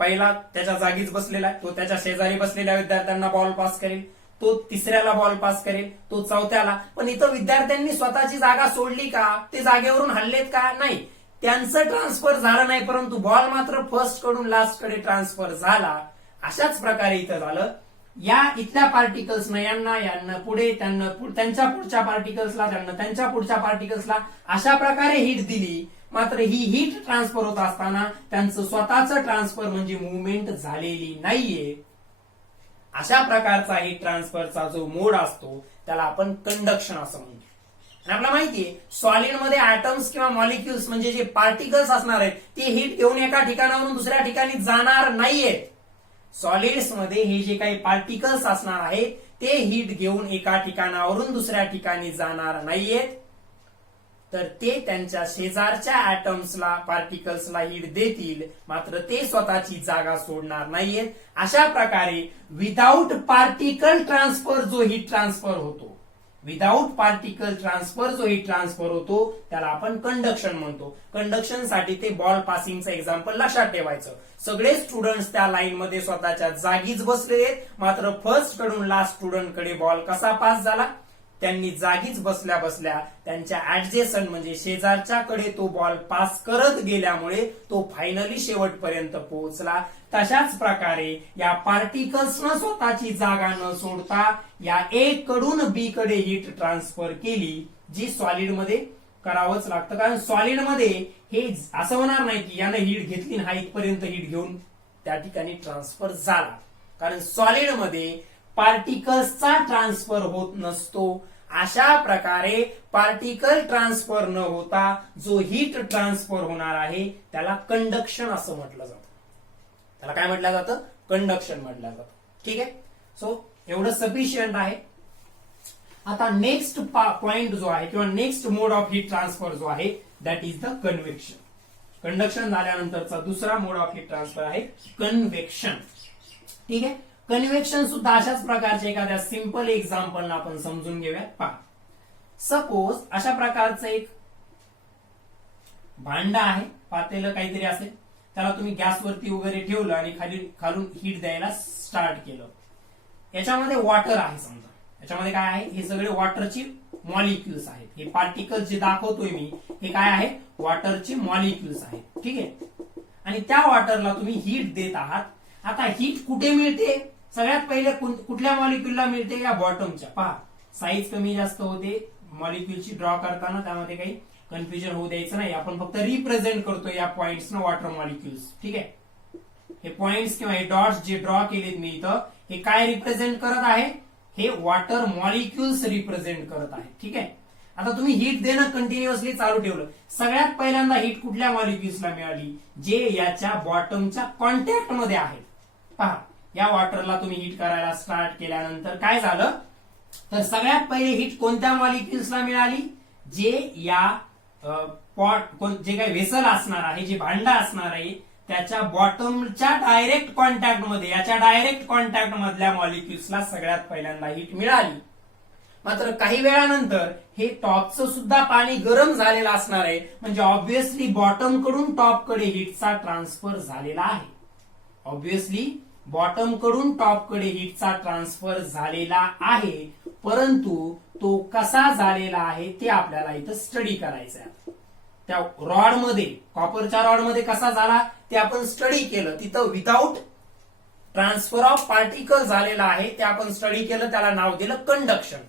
पहिला त्याच्या जागीच बसलेला आहे, तो त्याच्या शेजारी बसलेल्या विद्यार्थ्यांना बॉल पास करेल, तो तिसऱ्याला बॉल पास करेल, तो चौथ्याला. पण इथं विद्यार्थ्यांनी स्वतःची जागा सोडली का? ते जागेवरून हल्लेत का? नाही, त्यांचं ट्रान्सफर झालं नाही, परंतु बॉल मात्र फर्स्ट कडून लास्ट कडे ट्रान्सफर झाला. अशाच प्रकारे इथं झालं. या इथल्या पार्टिकल्सनं यांना पुढे, त्यांच्या पुढच्या पार्टिकल्सला, त्यांच्या पुढच्या पार्टिकल्सला अशा प्रकारे हिट दिली, मात्र ही हिट ट्रान्सफर होत असताना त्यांचं स्वतःचं ट्रान्सफर म्हणजे मुवमेंट झालेली नाहीये. अशा प्रकारचा हिट ट्रान्सफरचा जो मोड असतो त्याला आपण कंडक्शन असं म्हणतो. आणि आपल्याला माहितीये सॉलिड मध्ये ऍटम्स किंवा मॉलिक्युल्स म्हणजे जे पार्टिकल्स असणार आहेत ते हिट घेऊन एका ठिकाणावरून दुसऱ्या ठिकाणी जाणार नाहीयेत. सॉलिड्स मध्ये हे जे काही पार्टिकल्स असणार आहेत ते हिट घेऊन एका ठिकाणावरून दुसऱ्या ठिकाणी जाणार नाहीयेत, तर ते त्यांच्या शेजारच्या ऍटम्सला, पार्टिकल्सला हिट देतील, मात्र ते स्वतःची जागा सोडणार नाहीयेत. अशा प्रकारे विदाउट पार्टिकल ट्रान्सफर जो हिट ट्रान्सफर होतो, विदाउट पार्टिकल ट्रान्सफर जो हिट ट्रान्सफर होतो त्याला आपण कंडक्शन म्हणतो. कंडक्शन साठी ते बॉल पासिंगचं एक्झाम्पल लक्षात ठेवायचं. सगळे स्टुडंट्स त्या लाईन मध्ये स्वतःच्या जागीच बसले आहेत, मात्र फर्स्ट कडून लास्ट स्टुडंट कडे बॉल कसा पास झाला? त्यांनी जागीच बसल्या बसल्या त्यांच्या ऍडजेसंट म्हणजे शेजारच्या कडे तो बॉल पास करत गेल्यामुळे तो फायनली शेवटपर्यंत पोहोचला. तशाच प्रकारे या पार्टिकल्सनं स्वतःची जागा न सोडता या ए कडून बी कडे हिट ट्रान्सफर केली, जी सॉलिड मध्ये करावंच लागतं. कारण सॉलिड मध्ये हे असं होणार नाही की यानं हिट घेतली हा इथपर्यंत हिट घेऊन त्या ठिकाणी ट्रान्सफर झाला. कारण सॉलिड मध्ये पार्टिकल्सचा ट्रान्सफर होत नसतो. अशा प्रकारे पार्टिकल ट्रान्सफर न होता जो हिट ट्रान्सफर होणार आहे त्याला कंडक्शन असं म्हटलं जातं. त्याला काय म्हटलं जातं? कंडक्शन म्हटलं जातं. ठीक आहे, सो एवढं सफिशियंट आहे. आता नेक्स्ट पॉइंट जो आहे किंवा next mode of heat transfer जो आहे that is the convection. Conduction झाल्यानंतरचा दुसरा मोड ऑफ हिट ट्रान्सफर आहे कन्व्हेक्शन. ठीक आहे, कन्व्हेक्शन सुद्धा अशाच प्रकारचे एखाद्या सिंपल एक्झाम्पलला आपण समजून घेऊया. पहा, सपोज अशा प्रकारचं एक भांड आहे, पातेलं काहीतरी असेल, त्याला तुम्ही गॅसवरती वगैरे ठेवलं आणि खालून हीट द्यायला स्टार्ट केलं. याच्यामध्ये वॉटर आहे समजा, याच्यामध्ये काय आहे? हे सगळे वॉटरची मॉलिक्युल्स आहेत. हे पार्टिकल्स जे दाखवतोय मी हे काय आहे? वॉटरचे मॉलिक्युल्स आहेत. ठीक आहे, आणि त्या वॉटरला तुम्ही हीट देत आहात. आता हीट कुठे मिळते? सगळ्यात पहिले कुठल्या मॉलिक्युलला मिळते? या बॉटमच्या. पहा, साईज कमी जास्त होते मॉलिक्युलची ड्रॉ करताना, त्यामध्ये काही कन्फ्युजन होऊ द्यायचं नाही. आपण फक्त रिप्रेझेंट करतो या पॉइंट्स वॉटर मॉलिक्युल्स. ठीक आहे, हे पॉइंट्स किंवा हे डॉट्स जे ड्रॉ केलेत मी इथं, हे काय रिप्रेझेंट करत आहे? हे वॉटर मॉलिक्युल्स रिप्रेझेंट करत आहे. ठीक आहे, आता तुम्ही हीट देणं कंटिन्युअसली चालू ठेवलं. सगळ्यात पहिल्यांदा हीट कुठल्या मॉलिक्युल्सला मिळाली? जे याच्या बॉटमच्या कॉन्टॅक्ट मध्ये आहेत. पहा, या वॉटरला तुम्ही हीट करायला स्टार्ट केल्यानंतर काय झालं? तर सगळ्यात पहिले हीट कोणत्या मॉलिक्युल्सला मिळाली? जे या जे काही व्हेसल असणार आहे, जे भांड असणार आहे त्याच्या बॉटमच्या डायरेक्ट कॉन्टॅक्ट मध्ये, याच्या डायरेक्ट कॉन्टॅक्ट मधल्या मॉलिक्युल्सला सगळ्यात पहिल्यांदा हीट मिळाली. मात्र काही वेळानंतर हे टॉपचं सुद्धा पाणी गरम झालेलं असणार आहे, म्हणजे ऑब्व्हियसली बॉटम कडून टॉप कडे हीटचा ट्रान्सफर झालेला आहे. ऑब्व्हियसली बॉटम कडून टॉप कडे हीटचा ट्रान्सफर झालेला आहे, परंतु तो कसा झालेला आहे ते आपल्याला इथं स्टडी करायचं आहे. त्या रॉड मध्ये, कॉपरच्या रॉड मध्ये कसा झाला ते आपण स्टडी केलं. तिथं विदाउट ट्रान्सफर ऑफ पार्टिकल झालेला आहे ते आपण स्टडी केलं, त्याला नाव दिलं कंडक्शन.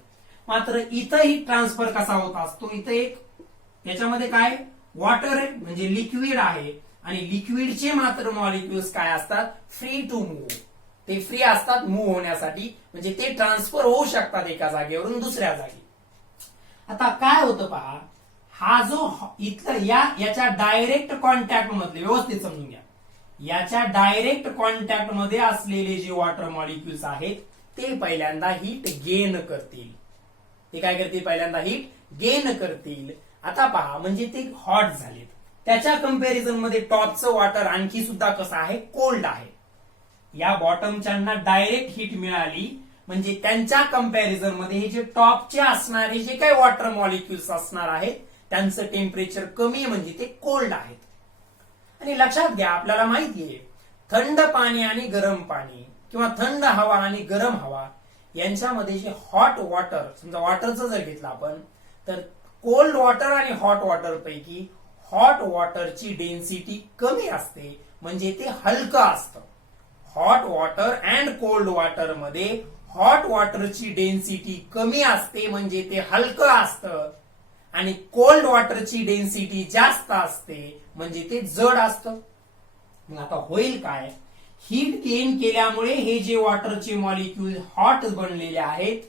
मात्र इथंही ट्रान्सफर कसा होत असतो? इथं एक याच्यामध्ये काय वॉटर आहे म्हणजे लिक्विड आहे, आणि लिक्विडचे मात्र मॉलिक्युल्स काय असतात? Free to move. ते फ्री असतात मूव्ह होण्यासाठी, म्हणजे ते ट्रान्सफर होऊ शकतात एका जागेवरून दुसऱ्या जागी. आता काय होतं पहा, हा जो इथलं याच्या डायरेक्ट कॉन्टॅक्ट मधले, व्यवस्थित समजून घ्या, याच्या डायरेक्ट कॉन्टॅक्ट मध्ये असलेले जे वॉटर मॉलिक्युल्स आहेत ते पहिल्यांदा हीट गेन करतील. ते काय करतील, पहिल्यांदा हीट गेन करतील. आता पहा, म्हणजे ते हॉट झालेत. त्याच्या कंपॅरिझन मध्ये टॉपचं वॉटर आणखी सुद्धा कसं आहे, कोल्ड आहे. या बॉटमच्यांना डायरेक्ट हीट मिळाली, म्हणजे त्यांच्या कंपॅरिझन मध्ये हे जे टॉपचे असणारे जे काही वॉटर मॉलिक्युल्स असणार आहेत त्यांचं टेम्परेचर कमी, म्हणजे ते कोल्ड आहेत. आणि लक्षात घ्या, आपल्याला माहितीये थंड पाणी आणि गरम पाणी किंवा थंड हवा आणि गरम हवा यांच्यामध्ये जे हॉट वॉटर, समजा वॉटरचं जर घेतलं आपण, तर कोल्ड वॉटर आणि हॉट वॉटर पैकी हॉट वॉटरची डेन्सिटी कमी असते, म्हणजे ते हलकं असतं. Hot water and cold water मध्ये हॉट वॉटरची डेन्सिटी कमी असते, म्हणजे ते हलकं असतं. आणि कोल्ड वॉटरची डेन्सिटी जास्त असते, म्हणजे ते जड असतं. मग आता होईल काय, हीट गेन केल्यामुळे हे जे वॉटरचे मॉलिक्यूल हॉट बनलेले आहेत,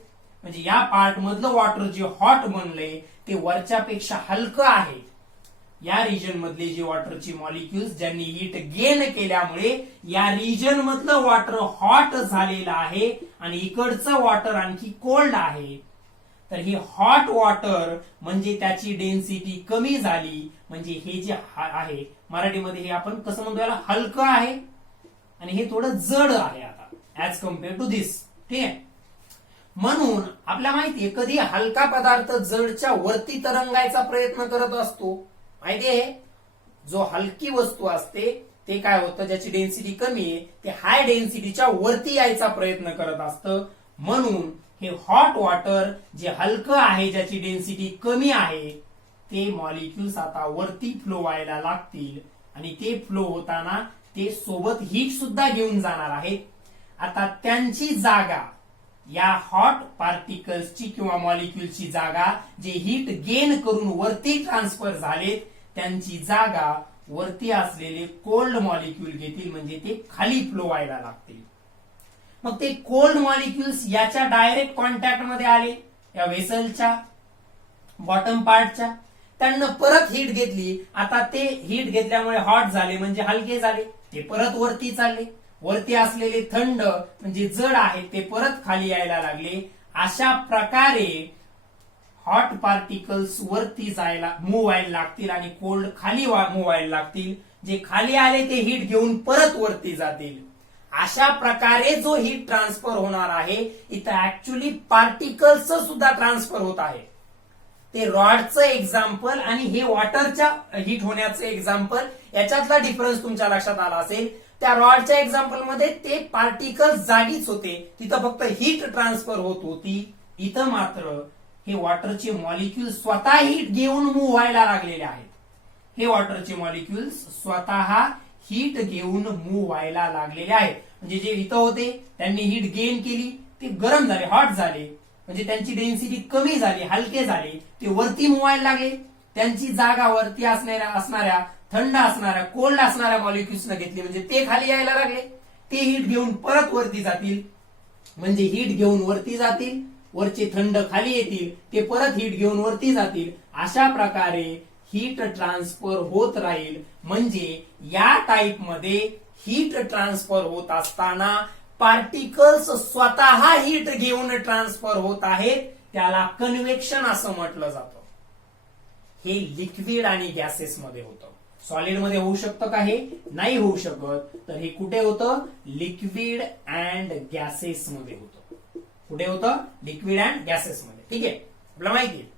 म्हणजे या पार्ट मधलं वॉटर जे हॉट बनलंय ते वरच्यापेक्षा हलकं आहे. या रिजन मधले जे वॉटरचे मॉलिक्युल्स ज्यांनी हीट गेन केल्यामुळे या रिजन मधलं वॉटर हॉट झालेलं आहे आणि इकडचं वॉटर आणखी कोल्ड आहे. तर हे हॉट वॉटर म्हणजे त्याची डेन्सिटी कमी झाली, म्हणजे हे जे आहे मराठीमध्ये हे आपण कसं म्हणतो, याला हलकं आहे आणि हे थोडं जड आहे आता ऍज कम्पेअर टू दिस. ठीक आहे. म्हणून आपल्याला माहितीये कधी हलका पदार्थ जडच्या वरती तरंगायचा प्रयत्न करत असतो. माहितीये, जो हलकी वस्तू असते ते काय होतं, ज्याची डेन्सिटी कमी आहे ते हाय डेन्सिटीच्या वरती यायचा प्रयत्न करत असतं. म्हणून हे हॉट वॉटर जे हलकं आहे, ज्याची डेन्सिटी कमी आहे, ते मॉलिक्युल्स आता वरती फ्लो व्हायला लागतील आणि ते फ्लो होताना ते सोबत हीट सुद्धा घेऊन जाणार आहेत. आता त्यांची जागा, या हॉट पार्टिकल्सची किंवा मॉलिक्युलची जागा जे हीट गेन करून वरती ट्रान्सफर झालेत त्यांची जागा वरती असलेले कोल्ड मॉलिक्यूल घेतील, म्हणजे ते खाली फ्लो व्हायला लागतील. मग ते कोल्ड मॉलिक्युल्स याच्या डायरेक्ट कॉन्टॅक्ट मध्ये आले, या वेसलच्या बॉटम पार्टच्या, त्यांना परत हीट घेतली. आता ते हीट घेतल्यामुळे हॉट झाले, म्हणजे हलके झाले, ते परत वरती चालले. वरती असलेले थंड म्हणजे जड आहेत ते परत खाली यायला लागले. अशा प्रकारे हॉट पार्टिकल्स वरती जायला मूव्ह व्हायला लागतील आणि कोल्ड खाली मूव्ह व्हायला लागतील. जे खाली आले ते हीट घेऊन परत वरती जातील. अशा प्रकारे जो हीट ट्रान्सफर होणार आहे, इथं ऍक्च्युली पार्टिकल्स सुद्धा ट्रान्सफर होत आहे. ते रॉडचं एक्झाम्पल आणि हे वॉटरच्या हीट होण्याचं एक्झाम्पल, याच्यातला डिफरन्स तुमच्या लक्षात आला असेल. त्या रॉडच्या एक्झाम्पल मध्ये ते पार्टिकल्स जागीच होते, तिथं फक्त हीट ट्रान्सफर होत होती. इथं मात्र हे वॉटरचे मॉलिक्युल स्वतः हीट घेऊन मूव्ह व्हायला लागलेले आहेत. हे वॉटरचे मॉलिक्युल्स स्वतः हीट घेऊन मूव्ह व्हायला लागलेले आहेत. म्हणजे जे इथं होते त्यांनी हीट गेन केली, ते गरम झाले, हॉट झाले, म्हणजे त्यांची डेन्सिटी कमी झाली, हलके झाले, ते वरती मूव्ह व्हायला लागले. त्यांची जागा वरती असणाऱ्या थंड असणाऱ्या कोल्ड असणाऱ्या मॉलिक्युल्सना घेतली, म्हणजे ते खाली यायला लागले. ते हीट घेऊन परत वरती जातील, म्हणजे हीट घेऊन वरती जातील, वरचे थंड खाली येतील, ते परत हीट घेऊन वरती जातील. अशा प्रकारे हीट ट्रान्सफर होत राहील. म्हणजे या टाइप मध्ये हीट ट्रान्सफर होत असताना पार्टिकल्स स्वतः हीट घेऊन ट्रान्सफर होत आहेत, त्याला कन्व्हेक्शन असं म्हटलं जातं. हे लिक्विड आणि गॅसेस मध्ये होतं. सॉलिड मध्ये होऊ शकतं का? हे नाही होऊ शकत. तर हे कुठे होतं? लिक्विड अँड गॅसेस मध्ये होतं. कुठे होतं? लिक्विड अँड गॅसेस मध्ये. ठीक आहे, आपल्याला माहिती आहे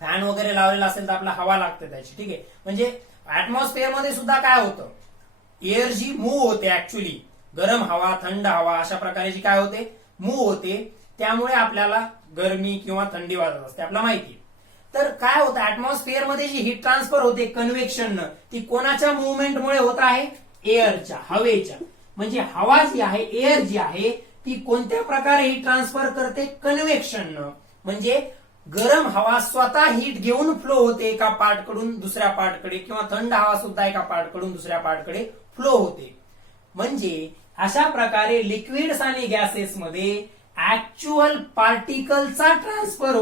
फॅन वगैरे लावलेला असेल तर आपल्याला हवा लागते त्याची. ठीक आहे, म्हणजे ऍटमॉस्फिअर मध्ये सुद्धा काय होतं, एअर जी मूव्ह होते, ऍक्च्युली गरम हवा थंड हवा अशा प्रकारे जी काय होते, मूव्ह होते, त्यामुळे आपल्याला गरमी किंवा थंडी वाजत असते, आपल्याला माहिती. तर काय होतं, ऍटमॉस्फिअर मध्ये जी हीट ट्रान्सफर होते कन्व्हेक्शननं, ती कोणाच्या मुवमेंटमुळे होत आहे? एअरच्या, हवेच्या. म्हणजे हवा जी आहे, एअर जी आहे, ती कोणत्या प्रकारे हीट ट्रान्सफर करते? कन्व्हेक्शननं. म्हणजे गरम हवा स्वतः हीट घेऊन फ्लो होते एका पार्ट कडून दुसऱ्या पार्टकडे, किंवा थंड हवा सुद्धा एका पार्ट कडून दुसऱ्या पार्टकडे फ्लो होते. म्हणजे अशा प्रकारे लिक्विड्स आणि गॅसेस मध्ये ऍक्च्युअल पार्टिकलचा ट्रान्सफर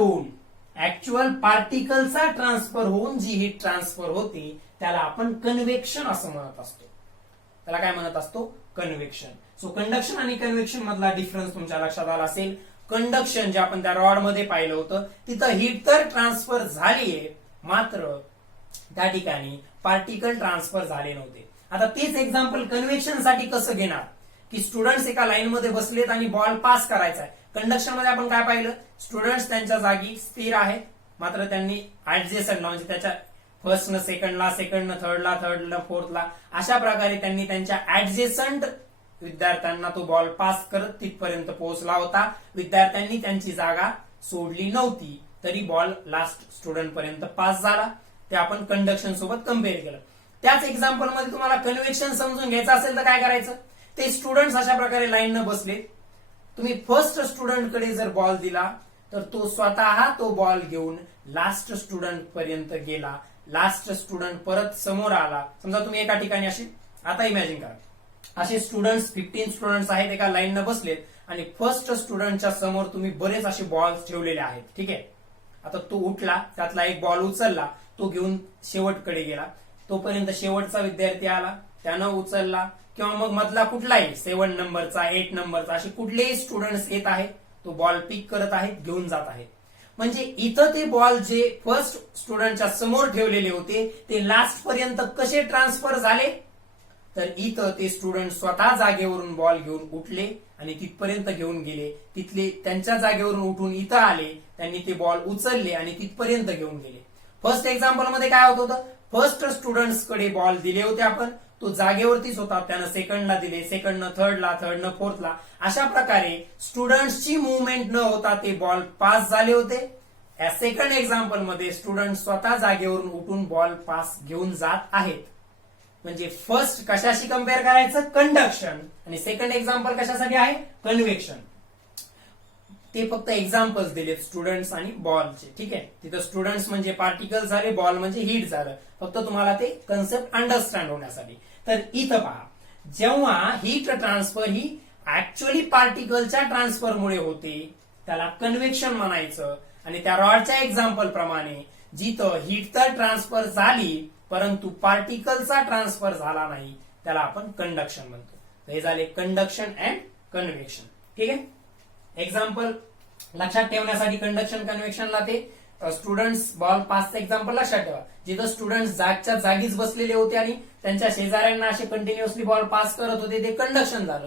होऊन जी हीट ट्रान्सफर होते त्याला आपण कन्व्हेक्शन असं म्हणत असतो. त्याला काय म्हणत असतो? कन्व्हेक्शन. सो कंडक्शन आणि कन्व्हेक्शन मधला डिफरन्स तुमच्या लक्षात आला असेल. कंडक्शन जे आपण त्या रॉड मध्ये पाहिलं होतं तिथं हीट तर ट्रान्सफर झालीये, मात्र त्या ठिकाणी पार्टिकल ट्रान्सफर झाले नव्हते. आता तेच एक्झाम्पल कन्व्हेक्शन साठी कसं घेणार की स्टुडंट्स एका लाईन मध्ये बसलेत आणि बॉल पास करायचा आहे. कंडक्शन मध्ये आपण काय पाहिलं? स्टुडंट्स त्यांच्या जागी स्थिर आहेत, मात्र त्यांनी ऍडजेसंटला म्हणजे त्याच्या फर्स्ट न सेकंडला, सेकंड न थर्डला, थर्ड न फोर्थला अशा प्रकारे त्यांनी त्यांच्या ऍडजेसंट विद्यार्थ्यांना तो बॉल पास करत तिथपर्यंत पोहोचला होता. विद्यार्थ्यांनी त्यांची जागा सोडली नव्हती तरी बॉल लास्ट स्टुडंट पर्यंत पास झाला. ते आपण कंडक्शन सोबत कम्पेअर केलं. त्याच एक्झाम्पल मध्ये तुम्हाला कन्व्हेक्शन समजून घ्यायचं असेल तर काय करायचं? ते स्टुडंट्स अशा प्रकारे लाईन न बसले, तुम्ही फर्स्ट स्टुडंट कडे जर बॉल दिला तर तो स्वतः तो बॉल घेऊन लास्ट स्टुडंट पर्यंत गेला. लास्ट स्टुडंट परत समोर आला. समजा तुम्ही एका ठिकाणी असे, आता इमॅजिन करा, असे स्टुडंट्स 15 स्टुडंट्स आहेत एका लाईन न बसलेत आणि फर्स्ट स्टुडंटच्या समोर तुम्ही बरेच असे बॉल्स ठेवलेले आहेत. ठीक आहे. आता तो उठला, त्यातला एक बॉल उचलला, तो घेऊन शेवटकडे गेला. तोपर्यंत शेवटचा विद्यार्थी आला, त्यानं उचलला, किंवा मग मधला कुठलाही 7 नंबरचा, 8 नंबरचा असे कुठलेही स्टुडंट्स येत आहेत, तो बॉल पिक करत आहेत, घेऊन जात आहेत. म्हणजे इथं ते बॉल जे फर्स्ट स्टुडंटच्या समोर ठेवलेले होते ते लास्ट पर्यंत कसे ट्रान्सफर झाले? तर इथं ते स्टुडंट स्वतः जागेवरून बॉल घेऊन उठले आणि तिथपर्यंत घेऊन गेले. तिथले त्यांच्या जागेवरून उठून इथं आले, त्यांनी ते बॉल उचलले आणि तिथपर्यंत घेऊन गेले. फर्स्ट एक्झाम्पल मध्ये काय होत होतं? फर्स्ट स्टुडंट्स कडे बॉल दिले होते आपण, तो जागेवरतीच होता, त्यानं सेकंडला दिले, सेकंडनं थर्डला, थर्डनं फोर्थला. अशा प्रकारे स्टुडंट्सची मुवमेंट न होता ते बॉल पास झाले होते. या सेकंड एक्झाम्पल मध्ये स्टुडंट स्वतः जागेवरून उठून बॉल पास घेऊन जात आहेत. म्हणजे फर्स्ट कशाशी कम्पेअर करायचं? कंडक्शन. आणि सेकंड एक्झाम्पल कशासाठी आहे? कन्व्हेक्शन. ते फक्त एक्झाम्पल्स दिलेत स्टुडंट्स आणि बॉलचे. ठीक आहे. तिथं स्टुडंट्स म्हणजे पार्टिकल झाले, बॉल म्हणजे हीट झालं. फक्त तुम्हाला ते कन्सेप्ट अंडरस्टँड होण्यासाठी. तर इथं पहा, जेव्हा हीट ट्रान्सफर ही ऍक्च्युअली पार्टिकलच्या ट्रान्सफरमुळे होते त्याला कन्व्हेक्शन म्हणायचं. आणि त्या रॉडच्या एक्झाम्पल प्रमाणे जिथं हीट तर ट्रान्सफर झाली परंतु पार्टिकलचा ट्रान्सफर झाला नाही त्याला आपण कंडक्शन म्हणतो. तर हे झाले कंडक्शन अँड कन्व्हेक्शन. ठीक आहे. एक्झाम्पल लक्षात ठेवण्यासाठी कंडक्शन कन्व्हेक्शनला ते स्टुडंट्स बॉल पासचं एक्झाम्पल लक्षात ठेवा. जिथं स्टुडंट्स जागच्या जागीच बसलेले होते आणि त्यांच्या शेजाऱ्यांना असे कंटिन्युअसली बॉल पास करत होते, ते कंडक्शन झालं.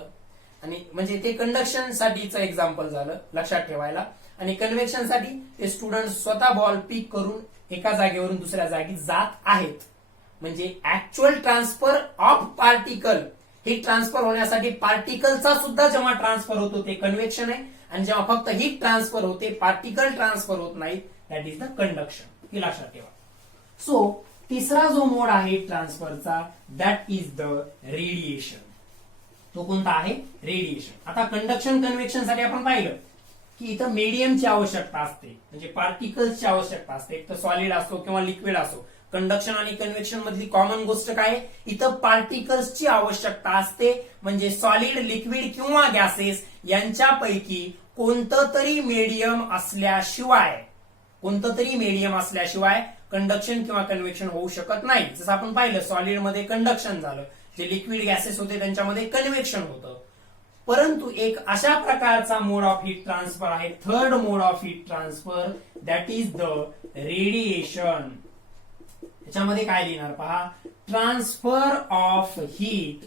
आणि म्हणजे ते कंडक्शन साठीचं एक्झाम्पल झालं लक्षात ठेवायला. आणि कन्व्हेक्शन साठी ते स्टुडंट स्वतः बॉल पिक करून एका जागेवरून दुसऱ्या जागी जात आहेत. म्हणजे actual transfer of particle, heat transfer होण्यासाठी पार्टिकलचा सुद्धा जेव्हा ट्रान्सफर होतो ते कन्व्हेक्शन आहे. आणि जेव्हा फक्त हीट ट्रान्सफर होते, पार्टिकल ट्रान्सफर होत नाही, दॅट इज द कंडक्शन. हे लक्षात ठेवा. सो तिसरा जो मोड आहे ट्रान्सफरचा, दॅट इज द रेडिएशन. तो कोणता आहे? रेडिएशन. आता कंडक्शन कन्व्हेक्शन साठी आपण पाहिलं की इथं मीडियमची आवश्यकता असते, म्हणजे पार्टिकल्सची आवश्यकता असते. एक तर सॉलिड असो किंवा लिक्विड असो. कंडक्शन आणि कन्व्हेक्शन मधली कॉमन गोष्ट काय? इथं पार्टिकल्सची आवश्यकता असते. म्हणजे सॉलिड, लिक्विड किंवा गॅसेस यांच्यापैकी कोणतं तरी मीडियम असल्याशिवाय कंडक्शन किंवा कन्व्हेक्शन होऊ शकत नाही. जसं आपण पाहिलं सॉलिडमध्ये कंडक्शन झालं, जे लिक्विड गॅसेस होते त्यांच्यामध्ये कन्व्हेक्शन होतं. परंतु एक अशा प्रकारचा मोड ऑफ हीट ट्रान्सफर आहे, third mode of heat transfer, that is the radiation. त्याच्यामध्ये काय लिहिणार पहा, transfer of heat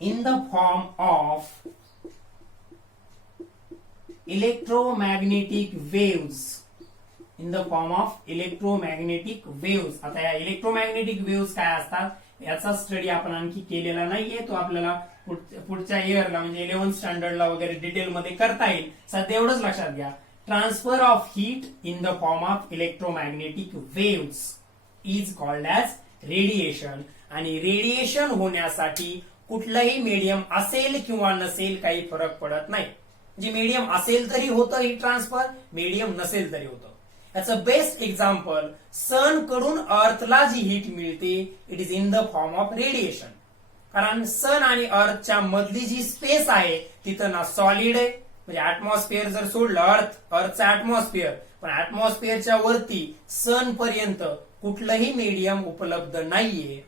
in the form of electromagnetic waves. आता या इलेक्ट्रोमॅग्नेटिक वेव्स काय असतात याचा स्टडी आपण आणखी केलेला नाहीये. तो आपल्याला पुढच्या इयरला म्हणजे 11th स्टँडर्डला वगैरे डिटेलमध्ये करता येईल. सध्या एवढंच लक्षात घ्या, transfer of heat in the form of electromagnetic waves is called as radiation. आणि रेडिएशन होण्यासाठी कुठलंही मीडियम असेल किंवा नसेल काही फरक पडत नाही. म्हणजे मीडियम असेल तरी होतं हीट ट्रान्सफर, मीडियम नसेल तरी होतं. याचं बेस्ट एक्झाम्पल सन कडून अर्थला जी हीट मिळते it is in the form of radiation. कारण सन आणि अर्थच्या मधली जी स्पेस आहे तिथं ना सॉलिड आहे, म्हणजे ऍटमॉस्फिअर जर सोडलं अर्थचं ऍटमॉस्फिअर, पण ऍटमॉस्फिअरच्या वरती सन पर्यंत कुठलंही मीडियम उपलब्ध नाहीये,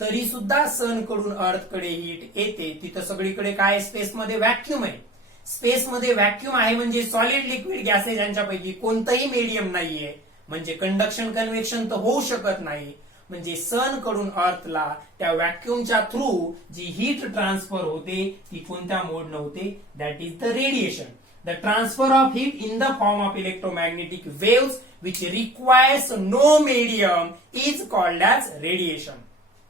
तरी सुद्धा सन कडून अर्थकडे हीट येते. तिथं सगळीकडे काय स्पेसमध्ये व्हॅक्युम आहे. स्पेसमध्ये व्हॅक्युम आहे म्हणजे सॉलिड लिक्विड गॅसेस यांच्यापैकी कोणतंही मीडियम नाहीये, म्हणजे कंडक्शन कन्व्हेक्शन तर होऊ शकत नाही. म्हणजे सन कडून अर्थला त्या व्हॅक्युमच्या थ्रू जी हीट ट्रान्सफर होते ती कोणत्या मोड होते, that is the radiation. The transfer of heat in the form of electromagnetic waves which requires no medium is called as radiation.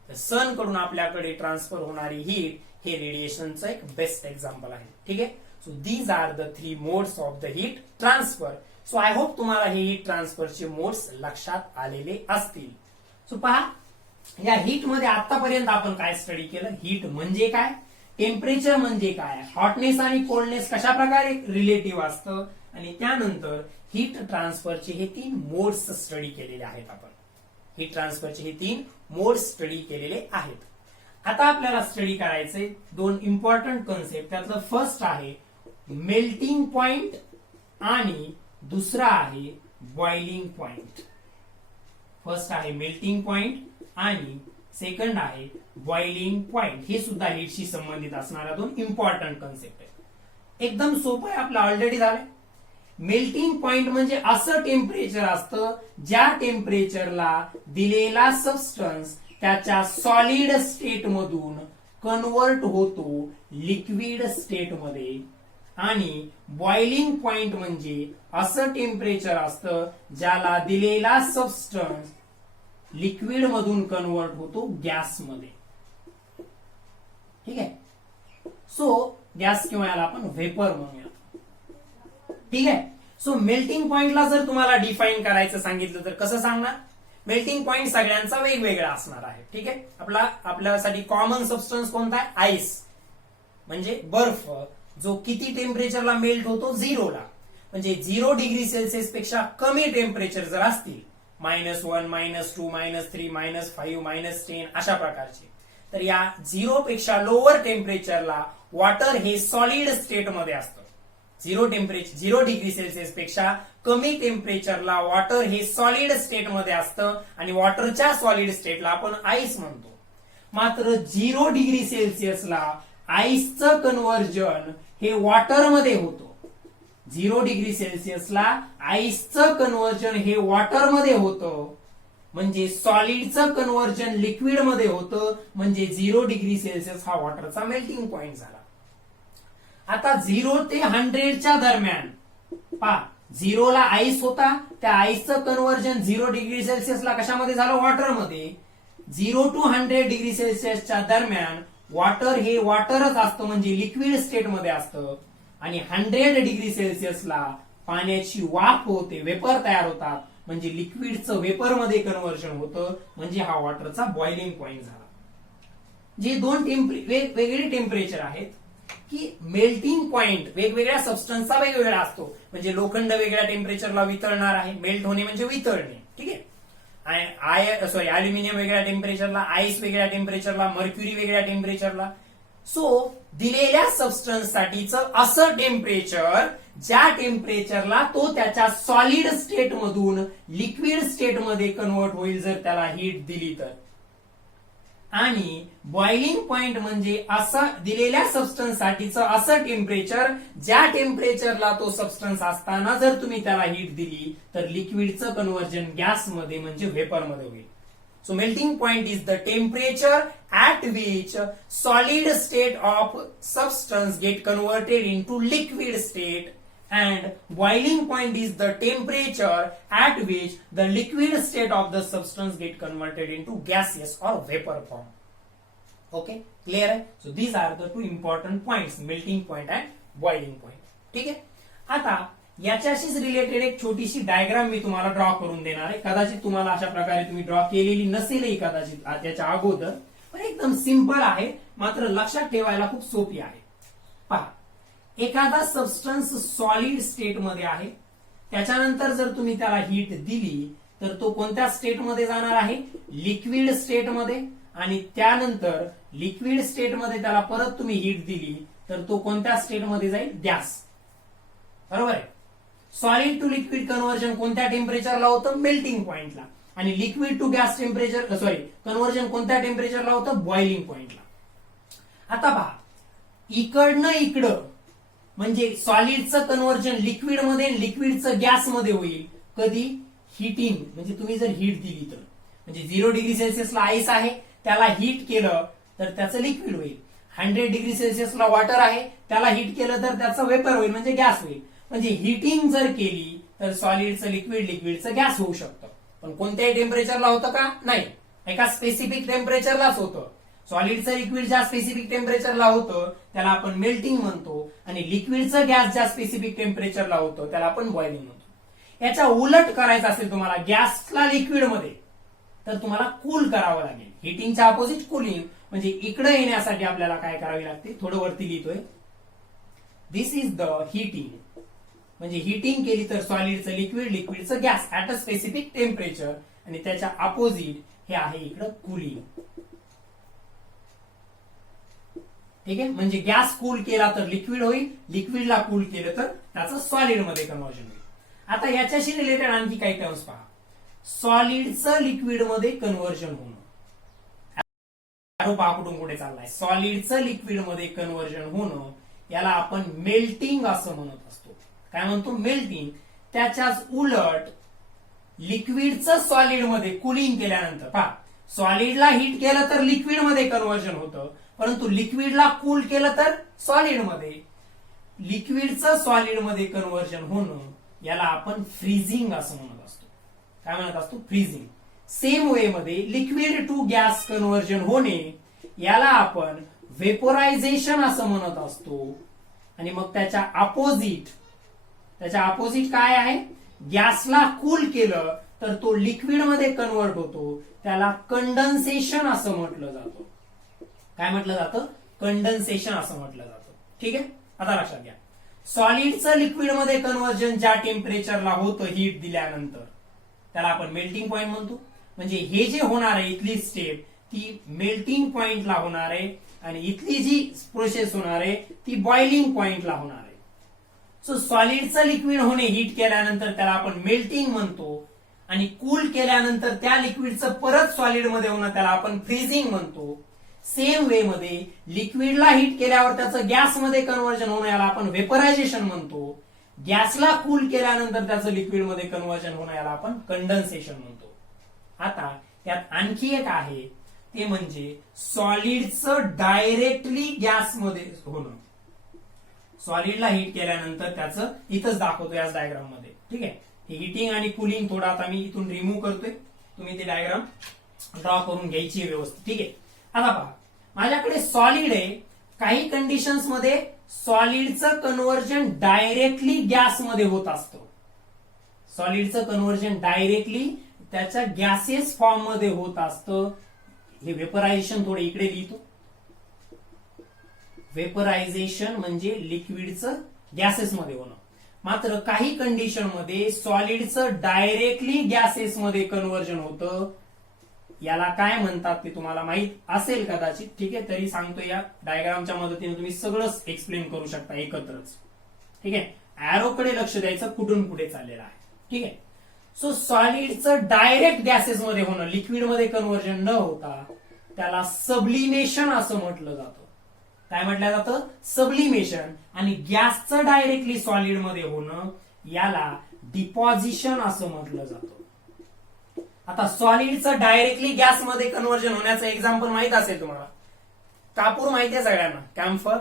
Sun कडून आपल्याकडे ट्रान्सफर होणारी हीट हे रेडिएशनचं एक बेस्ट एक्झाम्पल आहे. ठीक आहे. So these are the 3 modes of the heat transfer. So I hope तुम्हाला हे हीट ट्रान्सफरचे मोड्स लक्षात आलेले असतील. सो पहा, या हीट मध्ये आतापर्यंत आपण काय स्टडी केलं, हीट म्हणजे काय, टेम्परेचर म्हणजे काय, हॉटनेस आणि कोल्डनेस कशा प्रकारे रिलेटिव्ह असतं, आणि त्यानंतर हीट ट्रान्सफरचे हे 3 मोड्स स्टडी केलेले आहेत. आपण हीट ट्रान्सफरचे हे 3 मोड्स स्टडी केलेले आहेत. आता आपल्याला स्टडी करायचे 2 इम्पॉर्टंट कन्सेप्ट. त्यातलं फर्स्ट आहे मेल्टिंग पॉइंट आणि दुसरा आहे बॉइलिंग पॉइंट. फर्स्ट आहे मेल्टिंग पॉइंट आणि सेकंड आहे बॉइलिंग पॉइंट. हे सुद्धा हीटशी संबंधित असणाऱ्या 2 इम्पॉर्टंट कन्सेप्ट आहेत. एकदम सोपं आहे, आपलं ऑलरेडी झालंय. मेल्टिंग पॉइंट म्हणजे असं टेम्परेचर असतं ज्या टेम्परेचरला दिलेला सबस्टन्स त्याच्या सॉलिड स्टेट मधून कन्वर्ट होतो लिक्विड स्टेट मध्ये. आणि बॉइलिंग पॉइंट म्हणजे असं टेम्परेचर असतं ज्याला दिलेला सबस्टन्स लिक्विड मधून कन्वर्ट होतो गॅस मध्ये. ठीक आहे. सो गॅस किंवा याला आपण व्हेपर म्हणूया. ठीक आहे. सो मेल्टिंग पॉइंटला जर तुम्हाला डिफाईन करायचं सांगितलं तर कसं सांगणार. मेल्टिंग पॉइंट सगळ्यांचा वेगवेगळा असणार आहे. ठीक आहे. आपल्यासाठी कॉमन सबस्टन्स कोणता आहे, आईस म्हणजे बर्फ, जो किती टेम्परेचरला मेल्ट होतो, 0 ला. म्हणजे 0 डिग्री सेल्सिअस पेक्षा कमी टेम्परेचर जर असतील, -1, -2, -3, -5, -10 अशा प्रकारचे, तर या 0 पेक्षा लोअर टेम्परेचरला वॉटर हे सॉलिड स्टेट मध्ये असतं. 0 डिग्री सेल्सिअस पेक्षा कमी टेम्परेचरला वॉटर हे सॉलिड स्टेट मध्ये असतं आणि वॉटरच्या सॉलिड स्टेटला आपण आईस म्हणतो. मात्र 0 डिग्री सेल्सिअसला आईसचं कन्व्हर्जन हे वॉटर मध्ये होतं. 0 डिग्री सेल्सिअसला आईसचं कन्व्हर्जन हे वॉटर मध्ये होतं. म्हणजे सॉलिडचं कन्व्हर्जन लिक्विड मध्ये होतं. म्हणजे 0 डिग्री सेल्सिअस हा वॉटरचा मेल्टिंग पॉइंट झाला. आता 0 ते 100च्या दरम्यान पहा, 0 ला आईस होता, त्या आईसचं कन्व्हर्जन 0 डिग्री सेल्सिअसला कशामध्ये झालं, वॉटरमध्ये. 0 to 100 डिग्री सेल्सिअसच्या दरम्यान वॉटर हे वॉटरच असतं, म्हणजे लिक्विड स्टेट मध्ये असतं. आणि 100 डिग्री सेल्सिअसला पाण्याची वाफ होते, वेपर तयार होतात, म्हणजे लिक्विडचं वेपर मध्ये कन्व्हर्जन होतं. म्हणजे हा वॉटरचा बॉइलिंग पॉइंट झाला. जे 2 वेगवेगळे टेम्परेचर आहेत की मेल्टिंग पॉइंट वेगवेगळ्या सबस्टन्सचा वेगवेगळा असतो. म्हणजे लोखंड वेगळ्या टेम्परेचरला वितळणार आहे, मेल्ट होणे म्हणजे वितळणे. ठीक आहे. अल्युमिनियम वेगळ्या टेम्परेचरला, आईस वेगळ्या टेम्परेचरला, मर्क्युरी वेगळ्या टेम्परेचरला. सो दिलेल्या सबस्टन्स साठीचं असं टेम्परेचर ज्या टेम्परेचरला तो त्याच्या सॉलिड स्टेट मधून लिक्विड स्टेट मध्ये कन्वर्ट होईल जर त्याला हीट दिली तर. आणि बॉइलिंग पॉइंट म्हणजे असं दिलेल्या सबस्टन्स साठीचं असं टेम्परेचर ज्या टेम्परेचरला तो सबस्टन्स असताना जर तुम्ही त्याला हीट दिली तर लिक्विडचं कन्व्हर्जन गॅसमध्ये म्हणजे व्हेपरमध्ये होईल. So melting point is the temperature at which solid state of substance get converted into liquid state, and boiling point is the temperature at which the liquid state of the substance get converted into gaseous or vapor form. Okay, clear है? So these are the 2 important points, melting point and boiling point. ठीक है. आता याच्याशीच related एक छोटीशी diagram मी तुम्हाला draw करून देणार आहे. कदाचित तुम्हाला अशा प्रकारे तुम्ही ड्रॉ केलेली नसेलही कदाचित त्याच्या अगोदर, पण एकदम सिंपल आहे, मात्र लक्षात ठेवायला खूप सोपी आहे. पहा, एखादा सबस्टन्स सॉलिड स्टेट मध्ये आहे त्याच्यानंतर जर तुम्ही त्याला हीट दिली तर तो कोणत्या स्टेटमध्ये जाणार आहे, लिक्विड स्टेटमध्ये, आणि त्यानंतर लिक्विड स्टेटमध्ये त्याला परत तुम्ही हीट दिली तर तो कोणत्या स्टेटमध्ये जाईल, गॅस. बरोबर आहे. सॉलिड टू लिक्विड कन्व्हर्जन कोणत्या टेम्परेचरला होतं, मेल्टिंग पॉइंटला, आणि liquid to gas temperature conversion कोणत्या टेम्परेचरला होतं, बॉइलिंग पॉइंटला. आता पहा, इकडनं इकडं म्हणजे सॉलिडचं कन्व्हर्जन लिक्विडमध्ये, लिक्विडचं गॅसमध्ये होईल कधी, हिटिंग, म्हणजे तुम्ही जर हीट दिली तर, म्हणजे 0 डिग्री सेल्सिअसला आईस आहे त्याला हीट केलं तर त्याचं लिक्विड होईल. 100 डिग्री सेल्सिअसला वॉटर आहे त्याला हीट केलं तर त्याचं वेपर होईल म्हणजे गॅस होईल. म्हणजे हिटिंग जर केली तर सॉलिडचं लिक्विड, लिक्विडचं गॅस होऊ शकतं. पण कोणत्याही टेम्परेचरला होतं का, नाही, एका स्पेसिफिक टेम्परेचरलाच होतं. सॉलिडचं लिक्विड ज्या स्पेसिफिक टेम्परेचरला होतं त्याला आपण मेल्टिंग म्हणतो, आणि लिक्विडचं गॅस ज्या स्पेसिफिक टेम्परेचरला होतं त्याला आपण बॉइलिंग म्हणतो. याच्या उलट करायचं असेल तुम्हाला गॅसला लिक्विडमध्ये तर तुम्हाला कूल करावं लागेल. हिटिंगच्या अपोजिट कूलिंग, म्हणजे इकडे येण्यासाठी आपल्याला काय करावे लागते, थोडं वरती लिहितोय, दिस इज द हिटिंग. म्हणजे हिटिंग केली तर सॉलिडचं लिक्विड, लिक्विडचं gas at a specific temperature, आणि त्याच्या अपोजिट हे आहे इकडं कूलिंग. ठीक आहे. म्हणजे गॅस कूल केला तर लिक्विड होईल, लिक्विडला कूल केलं तर त्याचं सॉलिडमध्ये कन्व्हर्जन होईल. आता याच्याशी रिलेटेड आणखी काही टर्म्स पहा. सॉलिडचं लिक्विडमध्ये कन्व्हर्जन होणं, पहा कुठून कुठे चाललाय, सॉलिडचं लिक्विडमध्ये कन्व्हर्जन होणं याला आपण मेल्टिंग असं म्हणत असतो. काय म्हणतो, मेल्टिंग. त्याच्याच उलट लिक्विडचं सॉलिडमध्ये कुलिंग केल्यानंतर, पहा, सॉलिडला हीट केलं तर लिक्विडमध्ये कन्व्हर्जन होतं, परंतु लिक्विडला कूल केलं तर सॉलिडमध्ये. लिक्विडचं सॉलिडमध्ये कन्व्हर्जन होणं याला आपण फ्रीजिंग असं म्हणत असतो. काय म्हणत असतो, फ्रीजिंग. सेम वे मध्ये लिक्विड टू गॅस कन्व्हर्जन होणे याला आपण वेपोरायझेशन असं म्हणत असतो. आणि मग त्याच्या अपोजिट काय आहे, गॅसला कूल केलं तर तो लिक्विडमध्ये कन्व्हर्ट होतो, त्याला कंडन्सेशन असं म्हटलं जातं. काय म्हटलं जातं, कंडन्सेशन असं म्हटलं जातं. ठीक आहे. आता लक्षात घ्या, सॉलिडचं लिक्विडमध्ये कन्व्हर्जन ज्या टेम्परेचरला होतं हीट दिल्यानंतर त्याला आपण मेल्टिंग पॉइंट म्हणतो. म्हणजे हे जे होणार आहे इथली स्टेप ती मेल्टिंग पॉइंटला होणार आहे, आणि इथली जी प्रोसेस होणार आहे ती बॉइलिंग पॉइंटला होणार आहे. सो सॉलिडचं लिक्विड होणे हीट केल्यानंतर त्याला आपण मेल्टिंग म्हणतो, आणि कूल केल्यानंतर त्या लिक्विडचं परत सॉलिडमध्ये होणं त्याला आपण फ्रीजिंग म्हणतो. सेम वे मध्ये लिक्विडला हीट केल्यावर त्याचं गॅसमध्ये कन्व्हर्जन होणं याला आपण वेपरायझेशन म्हणतो. गॅसला कूल केल्यानंतर त्याचं लिक्विडमध्ये कन्व्हर्जन होणं याला आपण कंडन्सेशन म्हणतो. आता त्यात आणखी एक आहे ते म्हणजे सॉलिडचं डायरेक्टली गॅसमध्ये होणं. सॉलिडला हीट केल्यानंतर त्याचं इथंच दाखवतो याच डायग्राम मध्ये. ठीक आहे. हे हिटिंग आणि कुलिंग थोडं आता मी इथून रिमूव्ह करतोय, तुम्ही ते डायग्राम ड्रॉ करून घ्यायची व्यवस्थित. ठीक आहे. आता पहा, माझ्याकडे सॉलिड आहे, काही कंडिशन्स मध्ये सॉलिडचं कन्व्हर्जन डायरेक्टली गॅसमध्ये होत असतं. सॉलिडचं कन्व्हर्जन डायरेक्टली त्याच्या गॅसेस फॉर्म मध्ये होत असतं. हे वेपरायझेशन थोडे इकडे लिहितो. वेपरायझेशन म्हणजे लिक्विडचं गॅसेस मध्ये होणं. मात्र काही कंडिशन मध्ये सॉलिडचं डायरेक्टली गॅसेस मध्ये कन्व्हर्जन होतं. याला काय म्हणतात ते तुम्हाला माहित असेल कदाचित. ठीक आहे. तरी सांगतो, या डायग्रामच्या मदतीने तुम्ही सगळंच एक्सप्लेन करू शकता एकत्रच. ठीक आहे. अॅरोकडे लक्ष द्यायचं कुठून कुठे चाललेलं आहे. ठीक आहे. सो सॉलिडचं डायरेक्ट गॅसेस मध्ये होणं, लिक्विडमध्ये कन्व्हर्जन न होता त्याला सब्लिमेशन असं म्हटलं जातं. काय म्हटलं जातं, सब्लिमेशन. आणि गॅसचं डायरेक्टली सॉलिडमध्ये होणं याला डिपॉझिशन असं म्हटलं जातं. आता सॉलिडचं डायरेक्टली गॅसमध्ये कन्व्हर्जन होण्याचं एक्झाम्पल माहित असेल तुम्हाला. कापूर माहिती आहे सगळ्यांना, कॅम्फर.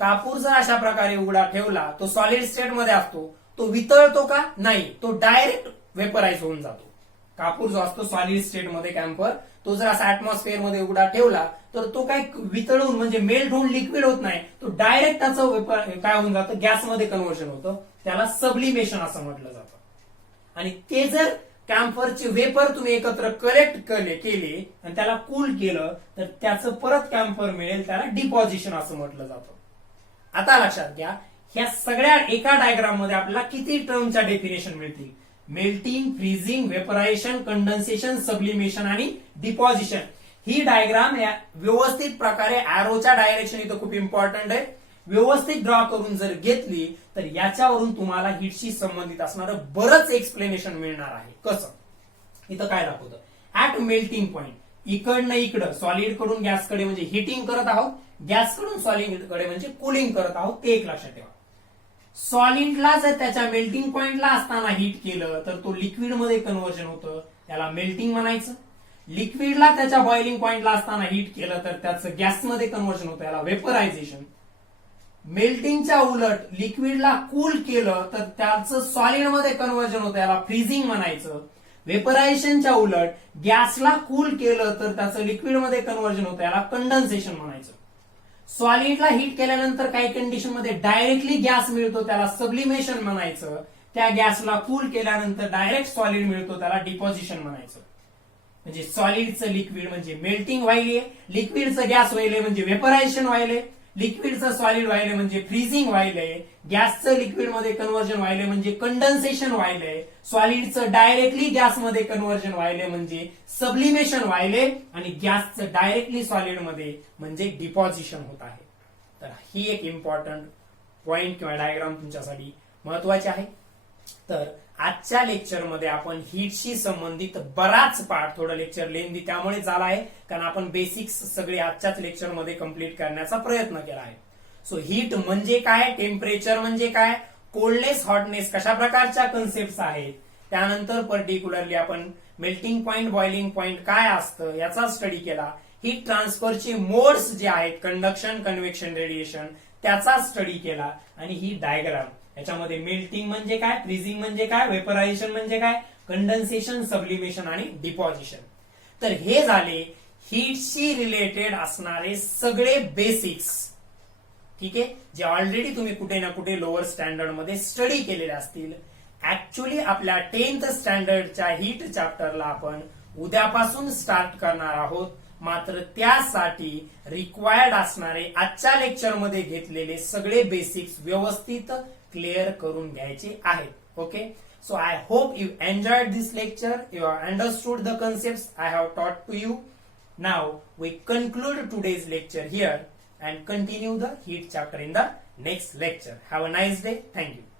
कापूर जर अशा प्रकारे उघडा ठेवला तो सॉलिड स्टेट मध्ये असतो, तो वितळतो का, नाही, तो डायरेक्ट वेपराइज होऊन जातो. कापूर जो असतो सॉलिड स्टेट मध्ये कॅम्फर, तो जर असा ऍटमॉस्फिअर मध्ये उघडा ठेवला तर तो काय वितळून म्हणजे मेल्ट होऊन लिक्विड होत नाही, तो डायरेक्ट त्याचं काय होऊन जातं, गॅसमध्ये कन्व्हर्जन होतं. त्याला सब्लिमेशन असं म्हटलं जातं. आणि ते जर कॅम्फरचे वेपर तुम्ही एकत्र कलेक्ट केले आणि त्याला कूल केलं तर त्याचं परत कॅम्फर मिळेल, त्याला डिपॉझिशन असं म्हटलं जातं. आता लक्षात घ्या, ह्या सगळ्या एका डायग्राम मध्ये आपल्याला किती टर्मच्या डेफिनेशन मिळतील? Melting, freezing, vaporisation, condensation, sublimation आणि डिपॉझिशन. ही डायग्राम या व्यवस्थित प्रकारे अॅरोच्या डायरेक्शन इथं खूप इम्पॉर्टंट आहे. व्यवस्थित ड्रॉ करून जर घेतली तर याच्यावरून तुम्हाला हीटशी संबंधित असणारं बरंच एक्सप्लेनेशन मिळणार आहे. कसं? इथं काय दाखवतं? ऍट मेल्टिंग पॉइंट, इकडनं इकडं सॉलिड कडून गॅसकडे म्हणजे हिटिंग करत आहोत, गॅस कडून सॉलिड कडे म्हणजे कुलिंग करत आहोत. ते एक लक्षात ठेवा. सॉलिडला जर त्याच्या मेल्टिंग पॉइंटला असताना हीट केलं तर तो लिक्विड मध्ये कन्व्हर्जन होतं, त्याला मेल्टिंग म्हणायचं. लिक्विडला त्याच्या बॉइलिंग पॉइंटला असताना हीट केलं तर त्याचं गॅसमध्ये कन्व्हर्जन होतं, याला वेपरायझेशन. मेल्टिंगच्या उलट लिक्विडला कूल केलं तर त्याचं सॉलिडमध्ये कन्व्हर्जन होतं, याला फ्रीजिंग म्हणायचं. वेपरायझेशनच्या उलट गॅसला कूल केलं तर त्याचं लिक्विडमध्ये कन्व्हर्जन होतं, याला कंडेन्सेशन म्हणायचं. सॉलिडला हीट केल्यानंतर काही कंडिशन मध्ये डायरेक्टली गॅस मिळतो, त्याला सब्लिमेशन म्हणायचं. त्या गॅसला कूल केल्यानंतर डायरेक्ट सॉलिड मिळतो, त्याला डिपॉझिशन म्हणायचं. म्हणजे सॉलिडचं लिक्विड म्हणजे मेल्टिंग व्हायले, लिक्विडचं गॅस व्हायले म्हणजे वेपरायझेशन व्हायले, लिक्विडचं सॉलिड व्हायले म्हणजे फ्रीजिंग व्हायले, गॅसचं लिक्विड मध्ये कन्व्हर्जन व्हायले म्हणजे कंडेन्सेशन व्हायले, सॉलिडचं डायरेक्टली गॅसमध्ये कन्व्हर्जन व्हायले म्हणजे सब्लिमेशन व्हायले, आणि गॅसचं डायरेक्टली सॉलिड मध्ये म्हणजे डिपॉझिशन होत आहे. तर ही एक इम्पॉर्टंट पॉइंट किंवा डायग्राम तुमच्यासाठी महत्वाची आहे. तर आजच्या लेक्चरमध्ये आपण हीटशी संबंधित बराच पार्ट, थोडं लेक्चर लेंदी त्यामुळे झाला आहे कारण आपण बेसिक्स सगळे आजच्याच लेक्चरमध्ये कंप्लीट करण्याचा प्रयत्न केला आहे. सो हीट म्हणजे काय, टेम्परेचर म्हणजे काय, कोल्डनेस, हॉटनेस कशा प्रकारच्या कन्सेप्ट आहेत, त्यानंतर पर्टिक्युलरली आपण मेल्टिंग पॉइंट, बॉइलिंग पॉइंट काय असतं याचा स्टडी केला. हीट ट्रान्सफरचे मोड्स जे आहेत, कंडक्शन, कन्व्हेक्शन, रेडिएशन, त्याचा स्टडी केला. आणि ही डायग्राम याच्यामध्ये मेल्टिंग म्हणजे काय, फ्रीजिंग म्हणजे काय, वेपरायझेशन म्हणजे काय, कंडेन्सेशन, सब्लिमेशन आणि डिपॉझिशन. तर हे झाले हीटशी रिलेटेड असणारे सगळे बेसिक्स. ठीक आहे, जे ऑलरेडी तुम्ही कुठे ना कुठे लोअर स्टँडर्ड मध्ये स्टडी केलेले असतील. ऍक्च्युअली आपल्या 10th स्टँडर्डच्या हीट चॅप्टरला आपण उद्यापासून स्टार्ट करणार आहोत. मात्र त्यासाठी रिक्वायर्ड असणारे आजच्या लेक्चरमध्ये घेतलेले सगळे बेसिक्स व्यवस्थित क्लिअर करून घ्यायचे आहेत. Okay, so I hope you enjoyed this lecture, you have understood the concepts I have taught to you. Now we conclude today's lecture here and continue the heat chapter in the next lecture. Have a nice day. Thank you.